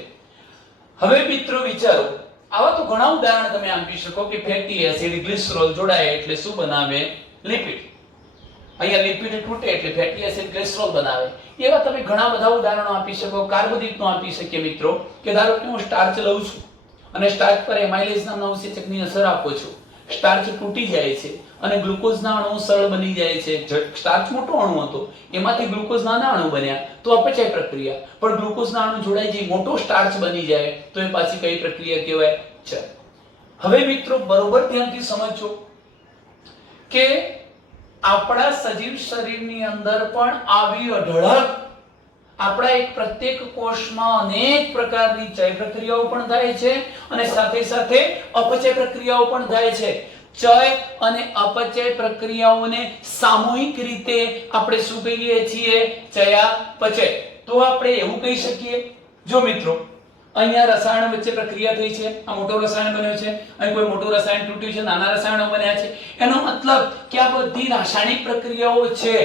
હવે મિત્રો વિચારો, આવા તો ઘણા ઉદાહરણ તમે આપી શકો કે ફેટી એસિડ ગ્લિસરોલ જોડાય એટલે શું બનાવે? લિપિડ. અહીંયા લિપિડ તૂટે એટલે ફેટી એસિડ ગ્લિસરોલ બનાવે. એવા તમે ઘણા બધા ઉદાહરણો આપી શકો. કાર્બોદિતનો આપી શકીએ મિત્રો કે ધારો કે હું સ્ટાર્ચ લઉં છું અને સ્ટાર્ચ પર એમાઇલેઝ નામના ઉત્સેચકની અસર આપું છું. સ્ટાર્ચ તૂટી જાય છે અને ગ્લુકોઝના અણુ સરળ બની જાય છે. સ્ટાર્ચ મોટો અણુ હતો, એમાંથી ગ્લુકોઝ નાના અણુ બન્યા, તો અપચય પ્રક્રિયા. પણ ગ્લુકોઝના અણુ જોડાઈ જઈ મોટો સ્ટાર્ચ બની જાય તો એ પાછી કઈ પ્રક્રિયા કહેવાય? ચય. હવે મિત્રો બરોબર ધ્યાનથી સમજો કે આપણા સજીવ શરીરની અંદર પણ આવી અઢળક આપણા એક પ્રત્યેક કોષમાં અનેક પ્રકારની ચય પ્રક્રિયાઓ પણ થાય છે અને સાથે સાથે અપચય પ્રક્રિયાઓ પણ થાય છે. ચય અને અપચય પ્રક્રિયાઓને સામૂહિક રીતે આપણે શું કહીએ છીએ? ચયાપચય. તો આપણે એવું કહી શકીએ, જો મિત્રો અહીંયા રસાયણ વચ્ચે પ્રક્રિયા થઈ છે, આ મોટો રસાયણ બન્યો છે, અહીં કોઈ મોટું રસાયણ તૂટ્યું છે, નાના રસાયણો બન્યા છે. એનો મતલબ કે આ બધી રાસાયણિક પ્રક્રિયાઓ છે.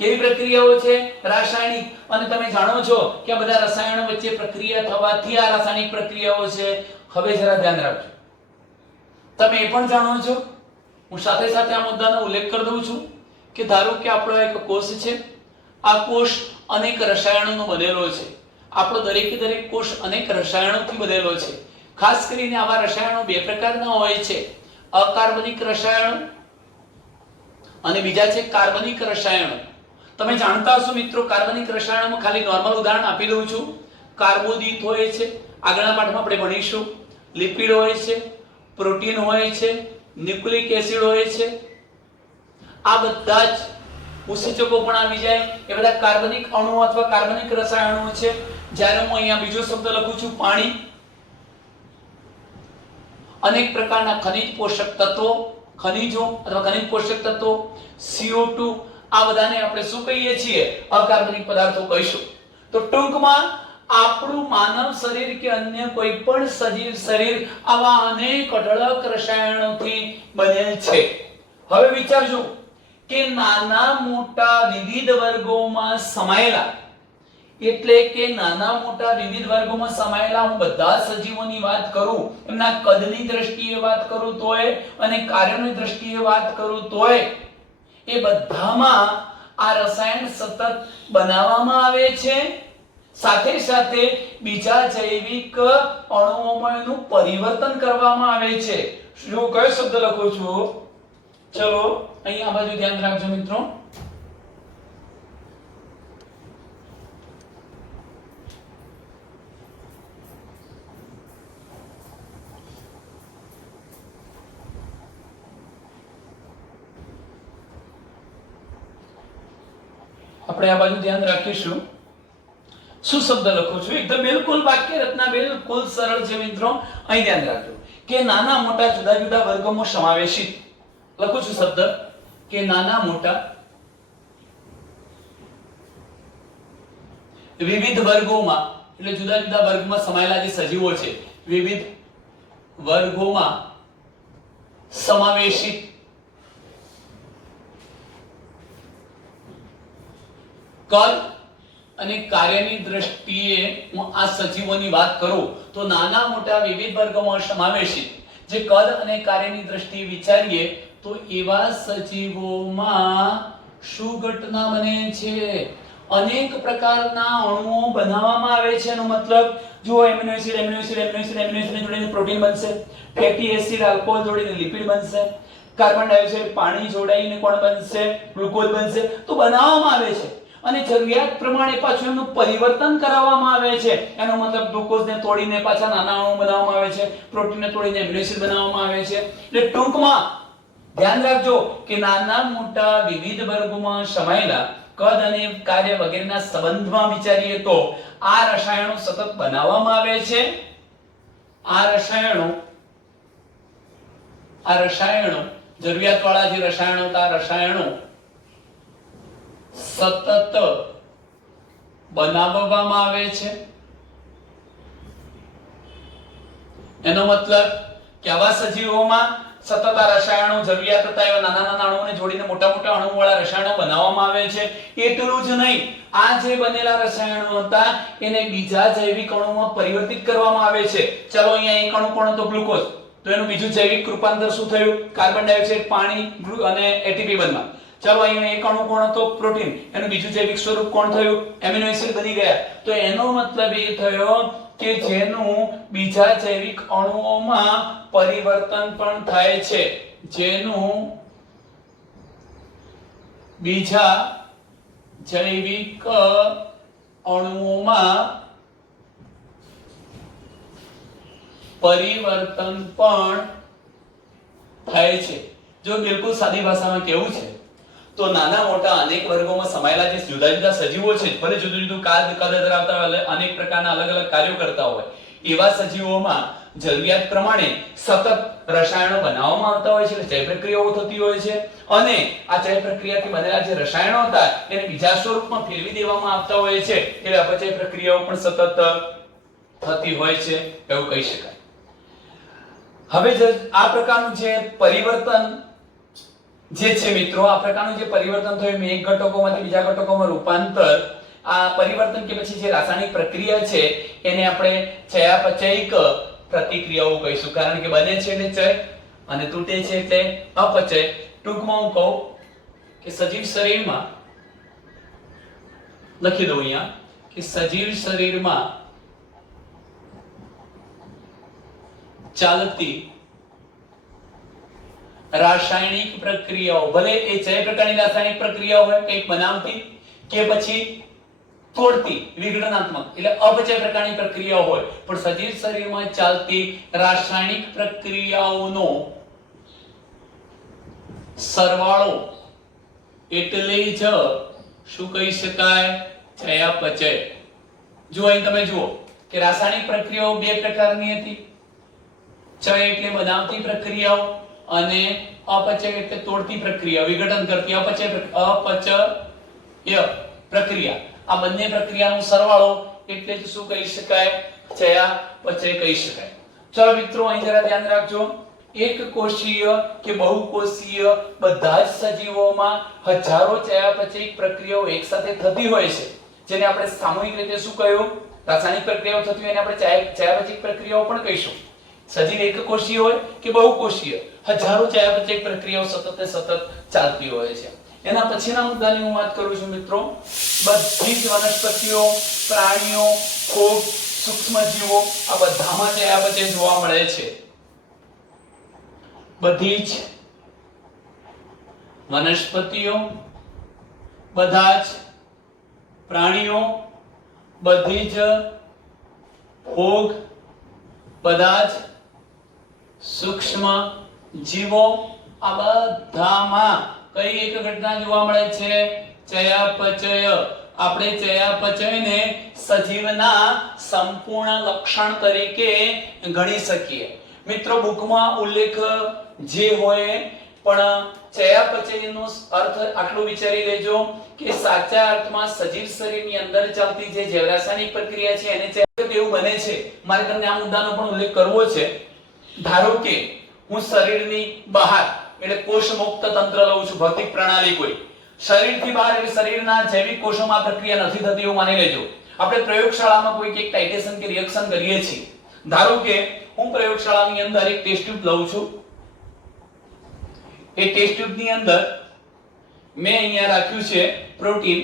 કેવી પ્રક્રિયાઓ છે? રાસાયણિક. અને તમે જાણો છો કે આ બધા રસાયણો વચ્ચે પ્રક્રિયા થવાથી આ રાસાયણિક પ્રક્રિયાઓ છે. હવે જરા ધ્યાન રાખજો. તમે એ પણ જાણો છો, હું સાથે સાથે આ મુદ્દાનો ઉલ્લેખ કરી દઉં છું કે ધારો કે આપણો એક કોષ છે. આ કોષ અનેક રસાયણોનો બનેલો છે. આપણો દરેકે દરેક કોષ અનેક રસાયણોથી બનેલો છે. ખાસ કરીને આવા રસાયણો બે પ્રકારના હોય છે, અકાર્બનિક રસાયણો અને બીજા છે કાર્બનિક રસાયણો. તમે જાણતા હશો મિત્રો, કાર્બનિક રસાયણોમાં ખાલી નોર્મલ ઉદાહરણ આપી દઉં છું. કાર્બોદિત હોય છે, આગળના પાઠમાં આપણે ભણીશું. લિપિડ હોય છે, પ્રોટીન હોય છે, ન્યુક્લિક એસિડ હોય છે. આ બધા જ ઉત્સેચકો પણ આવી જાય. એ બધા કાર્બનિક અણુઓ અથવા કાર્બનિક રસાયણો છે. જ્યારે હું અહીંયા બીજો શબ્દ લખું છું પાણી, અનેક પ્રકારના ખનિજ પોષક તત્વો, ખનિજો અથવા ખનિજ પોષક તત્વો, CO2, આ બધાને આપણે શું કહીએ છીએ? અકાર્બનિક પદાર્થો કહીશું. તો ટૂંકમાં આપણું માનવ શરીર કે અન્ય કોઈ પણ સજીવ શરીર આવા અનેક અઢળક રસાયણોથી બનેલ છે. હવે વિચારજો કે નાના મોટા વિવિધ વર્ગોમાં સમાયેલા, એટલે કે નાના મોટા વિવિધ વર્ગોમાં સમાયેલા હું બધા સજીવોની વાત કરું, એમના કદની દ્રષ્ટિએ વાત કરું તોય અને કાર્યોની દ્રષ્ટિએ વાત કરું તોય એ બધામાં આ રસાયણ સતત બનાવવામાં આવે છે. સાથે સાથે બીજા જૈવિક અણુઓમાં એનું પરિવર્તન કરવામાં આવે છે. શું કયો શબ્દ લખું છું? ચલો અહીં આ બાજુ ધ્યાન રાખજો મિત્રો. આપણે આ બાજુ ધ્યાન રાખીશું. શું શબ્દ લખું છું? એકદમ બિલકુલ વાક્ય રચના બિલકુલ સરળ છે મિત્રો. અહીં ધ્યાન રાખજો કે નાના મોટા જુદા જુદા વર્ગોમાં સમાવેશિત લખું છું શબ્દ કે નાના મોટા વિવિધ વર્ગોમાં, એટલે જુદા જુદા વર્ગમાં સમાયેલા જે સજીવો છે વિવિધ વર્ગોમાં સમાવેશિત કદ અને કાર્યની દ્રષ્ટિએ હું આ સજીવોની વાત કરું તો નાના મોટા વિવિધ વર્ગોમાં સમાવેશિત જે કદ અને કાર્યની દ્રષ્ટિએ વિચારીએ તો એવા સજીવોમાં શું ઘટના બને છે? અનેક પ્રકારના અણુઓ બનાવવામાં આવે છે. એનો મતલબ જો એમિનો એસિડ જોડીને પ્રોટીન બનશે, ફેટી એસિડ આલ્કોહોલ જોડીને લિપિડ બનશે, કાર્બન ડાયોક્સાઇડ પાણી જોડાઈને કોણ બનશે? ગ્લુકોઝ બનશે. તો બનાવવામાં આવે છે અને જરૂરિયાત પ્રમાણે પાછું એનું પરિવર્તન કરાવવામાં આવે છે. એનો મતલબ ગ્લુકોઝને તોડીને પાછા નાના અણુ બનાવવામાં આવે છે, પ્રોટીનને તોડીને એમિનો એસિડ બનાવવામાં આવે છે. એટલે ટૂંકમાં ધ્યાન રાખજો કે નાના મોટા વિવિધ વર્ગોમાં સમાયેલા કદ અને કાર્ય વગેરેના સંબંધમાં વિચારીએ તો આ રસાયણો સતત બનાવવામાં આવે છે. આ રસાયણો જરૂરિયાતવાળા જે રસાયણો હતા, રસાયણો સતત બનાવવામાં આવે છે. એનો મતલબ કે આવા સજીવોમાં સતત આ રસાયણો જરૂરિયાત હતા એવા નાના નાના અણુઓને જોડીને મોટા મોટા અણુવાળા રસાયણો બનાવવામાં આવે છે. એટલું જ નહીં, આ જે બનેલા રસાયણો હતા એને બીજા જૈવિક અણુમાં પરિવર્તિત કરવામાં આવે છે. ચલો અહીંયા એક અણુ કોણ હતો? ગ્લુકોઝ. તો એનું બીજું જૈવિક રૂપાંતર શું થયું? કાર્બન ડાયોક્સાઇડ પાણી અને એટીપી બનવા. ચલો અહીંયા એક અણુ કોણ હતો? પ્રોટીન. એનું બીજું જૈવિક સ્વરૂપ કોણ થયું? એમિનો એસિડ બની ગયા. તો એનો મતલબ એ થયો કે જેનું બીજા જૈવિક અણુઓમાં પરિવર્તન પણ થાય છે. જેનું બીજા જૈવિક અણુઓમાં પરિવર્તન પણ થાય છે. જો બિલકુલ સાદી ભાષામાં કેવું છે તો નાના મોટા અનેક વર્ગોમાં સમાયેલા જે જુદા જુદા સજીવો છે, ભલે જુદું જુદું કદ ધરાવતા હોય, અનેક પ્રકારના અલગ અલગ કાર્યો કરતા હોય, એવા સજીવોમાં જરૂરિયાત પ્રમાણે સતત રસાયણો બનાવવામાં આવતા હોય છે, એટલે ચય પ્રક્રિયાઓ થતી હોય છે અને આ ચય પ્રક્રિયાથી બનેલા જે રસાયણો હતા એને બીજા સ્વરૂપમાં ફેરવી દેવામાં આવતા હોય છે. એટલે અપચય પ્રક્રિયાઓ પણ સતત થતી હોય છે એવું કહી શકાય. હવે આ પ્રકારનું જે પરિવર્તન જે છે મિત્રો, આ પ્રકારનું જે પરિવર્તન થયું એક ઘટકોમાંથી બીજા ઘટકોમાં રૂપાંતર, આ પરિવર્તન કે પછી જે રાસાયણિક પ્રક્રિયા છે એને આપણે ચયાપચયિક પ્રતિક્રિયાઓ કહીશું. કારણ કે બને છે એટલે ચય અને તૂટે છે એટલે અપચય. ટૂંકમાં હું કહું કે સજીવ શરીરમાં લખી દઉં અહીંયા કે સજીવ શરીરમાં ચાલતી રાસાયણિક પ્રક્રિયાઓ, ભલે એ ચય પ્રકારની રાસાયણિક પ્રક્રિયાઓ હોય, કંઈક બનાવતી કે પછી તોડતી વિઘટનાત્મક એટલે અપચય પ્રકારની પ્રક્રિયાઓ હોય, પણ સજીવ શરીરમાં ચાલતી રાસાયણિક પ્રક્રિયાઓનો સરવાળો એટલે જ શું કહી શકાય? ચયાપચય. જો અહીં તમે જુઓ કે રાસાયણિક પ્રક્રિયાઓ બે પ્રકારની હતી. ચય એટલે બનાવતી પ્રક્રિયાઓ અને અપચય એટલે તોડતી પ્રક્રિયા, વિઘટન કરતી અપચય પ્રક્રિયા. આ બંને પ્રક્રિયાનો સરવાળો એટલે જ શું કહી શકાય? ચયાપચય કહી શકાય. ચલો મિત્રો અહીં જરા ધ્યાન રાખજો. એક કોષીય કે બહુકોષીય બધા જ સજીવોમાં હજારો ચયાપચયિક પ્રક્રિયાઓ એકસાથે થતી હોય છે, જેને આપણે સામૂહિક રીતે શું કહ્યું? રાસાયણિક પ્રક્રિયાઓ થતી હોય એને આપણે ચયાપચયિક પ્રક્રિયાઓ પણ કહીશું. સજીવ એક કોષીય હોય કે બહુકોષીય, હજારો ચયાપચયિક પ્રક્રિયાઓ સતત ચાલતી હોય છે. એના પછીના મુદ્દાની હું વાત કરું છું મિત્રો. બધી જ વનસ્પતિઓ, પ્રાણીઓ, ફૂગ, સૂક્ષ્મજીવો આ બધામાં ચયાપચય જોવા મળે છે. બધી જ વનસ્પતિઓ, બધા જ પ્રાણીઓ, બધી જ ફૂગ, બધા જ સૂક્ષ્મ જીવો આ બધામાં કઈ એક ઘટના જોવા મળે છે? ચયાપચય, આપણે ચયાપચયને સજીવના સંપૂર્ણ લક્ષણ તરીકે ગણી શકીએ. મિત્રો બુકમાં ઉલ્લેખ જે હોય પણ ચયાપચયનો અર્થ આટલું વિચારી લેજો કે સાચા અર્થમાં સજીવ શરીરની અંદર ચાલતી જે રાસાયણિક પ્રક્રિયા છે એને ચયાપચય એવું બને છે. મારે તમને આ મુદ્દાનો પણ ઉલ્લેખ કરવો છે. ધારો કે હું શરીરની બહાર એટલે કોષ મુક્ત તંત્ર લઉં છું, ભૌતિક પ્રણાલી કોઈ શરીરથી બહાર એટલે શરીરના જૈવિક કોષોમાં પ્રક્રિયા નથી થતી એવું માની લેજો. આપણે પ્રયોગશાળામાં કોઈ એક ટાઇટેશન કે રિએક્શન કરીએ છીએ. ધારો કે હું પ્રયોગશાળાની અંદર એક ટેસ્ટ ટ્યુબ લઉં છું. એ ટેસ્ટ ટ્યુબ ની અંદર મેં અહીંયા રાખ્યું છે પ્રોટીન.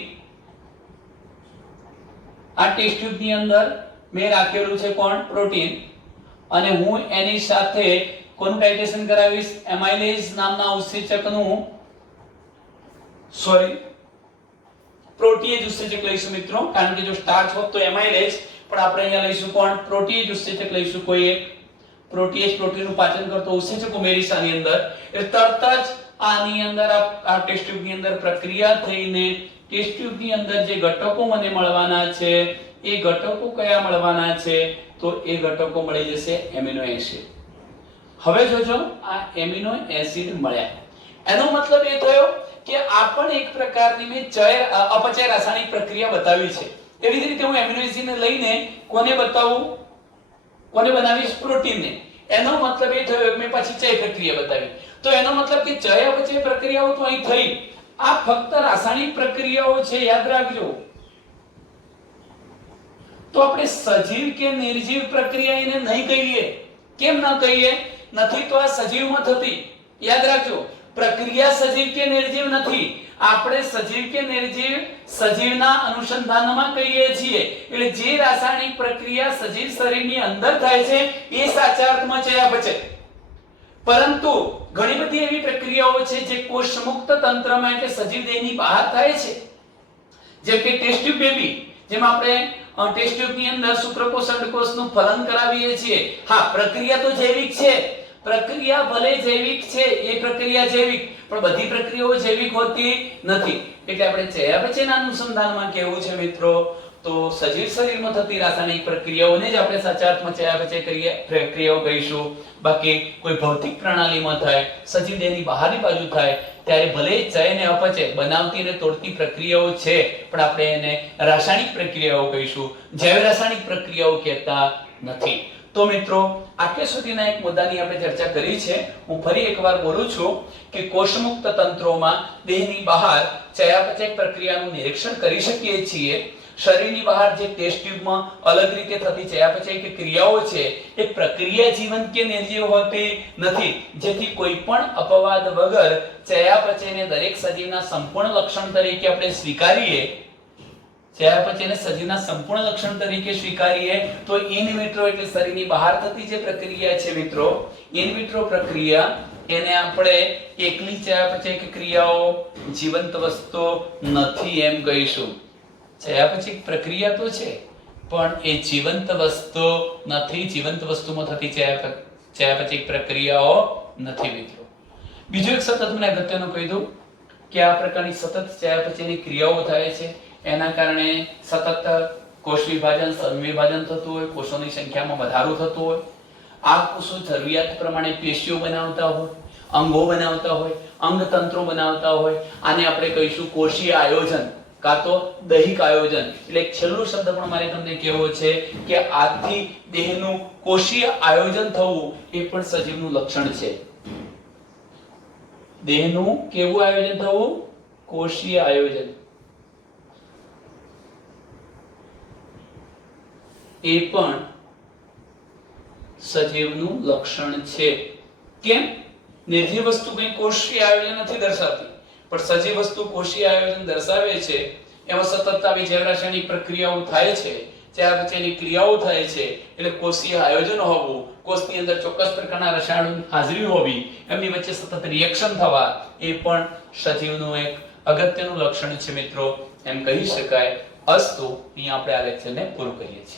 આ ટેસ્ટ ટ્યુબ ની અંદર મેં રાખેલું છે કોણ? પ્રોટીન. અને હું એની સાથે કોનું ટાઇટેશન કરાવીશ? એમાઇલેઝ નામના ઉત્સેચકનું, સોરી પ્રોટીએજ ઉત્સેચક લઈશું મિત્રો, કારણ કે જો સ્ટાર્ચ હોત તો એમાઇલેઝ, પણ આપણે અહીંયા લઈશું કોણ? પ્રોટીએજ ઉત્સેચક લઈશું. કોઈ એક પ્રોટીએજ પ્રોટીનનું પાચન કરતો ઉત્સેચક ઉમેરીશ આની અંદર. એટલે તરત જ આની અંદર આ ટેસ્ટ ટ્યુબ ની અંદર પ્રક્રિયા થઈને ટેસ્ટ ટ્યુબ ની અંદર જે ઘટકો મને મળવાના છે એ ઘટકો કયા મળવાના છે? તો એ ઘટકો મળી જશે એમિનો એસિડ. હવે જોજો આ એમિનો એસિડ મળ્યા, એનો મતલબ એ થયો કે આ પણ એક પ્રકારની મેં અપચય રાસાયણિક પ્રક્રિયા બતાવી છે. એવી જ રીતે હું એમિનો એસિડને લઈને કોને બતાવું? કોને બનાવીશ? પ્રોટીનને. એનો મતલબ એ થયો કે મેં પછી ચય પ્રક્રિયા બતાવી. તો એનો મતલબ કે ચય અપચય પ્રક્રિયાઓ તો અહીં થઈ. આ ફક્ત રાસાયણિક પ્રક્રિયાઓ છે, યાદ રાખજો. તો આપણે સજીવ કે નિર્જીવ પ્રક્રિયા એને નહીં કહીએ. કેમ ન કહીએ? નથી તો આ સજીવમાં થતી. યાદ રાખજો, પ્રક્રિયા સજીવ કે નિર્જીવ નથી. આપણે સજીવ કે નિર્જીવ સજીવના અનુસંધાનમાં કહીએ છીએ. એટલે જે રાસાયણિક પ્રક્રિયા સજીવ શરીરની અંદર થાય છે એ સાચા અર્થમાં ચયાપચય. પરંતુ ઘણી બધી એવી પ્રક્રિયાઓ છે જે કોષ મુક્ત તંત્રમાં એટલે સજીવ દેહની બહાર થાય છે. જેમ કે ટેસ્ટ ટ્યુબ બેબી, જેમ આપણે ટેસ્ટ ટ્યુબ ની અંદર શુક્રકોષ અંડકોષનું ફલન કરાવીએ છીએ. હા, પ્રક્રિયા તો જૈવિક છે. પ્રક્રિયા ભલે જૈવિક છે, એ પ્રક્રિયા જૈવિક, પણ બધી પ્રક્રિયાઓ જૈવિક હોતી નથી. એટલે આપણે ચયાપચયના અનુસંધાનમાં કેવું છે મિત્રો, તો સજીવ શરીરમાં થતી રાસાયણિક પ્રક્રિયાઓને જ આપણે સાચા અર્થમાં ચયાપચય પ્રક્રિયાઓ કહીશું. બાકી કોઈ ભૌતિક પ્રણાલીમાં થાય, સજીવ દેહની બહારની બાજુ થાય ત્યારે ભલે ચય અને અપચય બનાવતી અને તોડતી પ્રક્રિયાઓ છે, પણ આપણે એને રાસાયણિક પ્રક્રિયાઓ કહીશું, જૈવ રાસાયણિક પ્રક્રિયાઓ કહેતા નથી. તો મિત્રો આટલે સુધીના એક મુદ્દાની આપણે ચર્ચા કરી છે. હું ફરી એકવાર બોલું છું કે કોષમુક્ત તંત્રોમાં દેહની બહાર ચયાપચય પ્રક્રિયાનું નિરીક્ષણ કરી શકીએ છીએ. શરીરની બહાર જે ટેસ્ટ ટ્યુબમાં અલગ રીતે થતી ચયાપચય કે ક્રિયાઓ છે એ પ્રક્રિયા જીવંત કે નિર્જીવ હોતી નથી. જેથી કોઈ પણ અપવાદ વગર ચયાપચયને દરેક સજીવના સંપૂર્ણ લક્ષણ તરીકે આપણે સ્વીકારીએ, ચયાપચયને સજીવના સંપૂર્ણ લક્ષણ તરીકે સ્વીકારીએ તો ઇન વિટ્રો એટલે શરીરની બહાર થતી જે પ્રક્રિયા છે મિત્રો, ઇન વિટ્રો પ્રક્રિયા, એને આપણે એકલી ચયાપચય કે ક્રિયાઓ જીવંત વસ્તુ નથી એમ કહીશું. ચયાપચય પ્રક્રિયા તો છે પણ એ જીવંત વસ્તુ નથી. જીવંત વસ્તુમાં થતી ચયાપચય પ્રક્રિયાઓ નથી મિત્રો. બીજું એક સતત મને અગત્યનું કહી દઉં કે આ પ્રકારની સતત ચયાપચયની ક્રિયાઓ થાય છે, એના કારણે સતત કોષ વિભાજન, સંવિભાજન થતું હોય, કોષોની સંખ્યામાં વધારો થતો હોય. આ કોષો જરૂરિયાત પ્રમાણે પેશીઓ બનાવતા હોય, અંગો બનાવતા હોય, અંગતંત્રો બનાવતા હોય. આને આપણે કહીશું કોષીય આયોજન કાં તો દૈહિક આયોજન. એટલે છેલ્લો શબ્દ પણ મારે તમને કહેવો છે કે આથી દેહનું કોષીય આયોજન થવું એ પણ સજીવનું લક્ષણ છે. દેહનું કેવું આયોજન થવું? કોષીય આયોજન. એ પણ સજીવનું લક્ષણ છે. કેમ? નિર્જીવ વસ્તુ કઈ કોષીય આયોજન નથી દર્શાવતી, પણ સજીવ વસ્તુ કોષીય આયોજન દર્શાવે છે. એમાં સતત આવી જૈવ રાસાયણિક પ્રક્રિયાઓ થાય છે, ચયાપચયની ક્રિયાઓ થાય છે. એટલે કોષીય આયોજન હોવું, કોષની અંદર ચોક્કસ પ્રકારના રસાયણોની હાજરી હોવી, એમની વચ્ચે સતત રિએક્શન થવા, એ પણ સજીવનું એક અગત્યનું લક્ષણ છે મિત્રો, એમ કહી શકાય. અસ્તુ અહીંયા આપણે આ લેક્ચરને પૂરું કરીએ છીએ.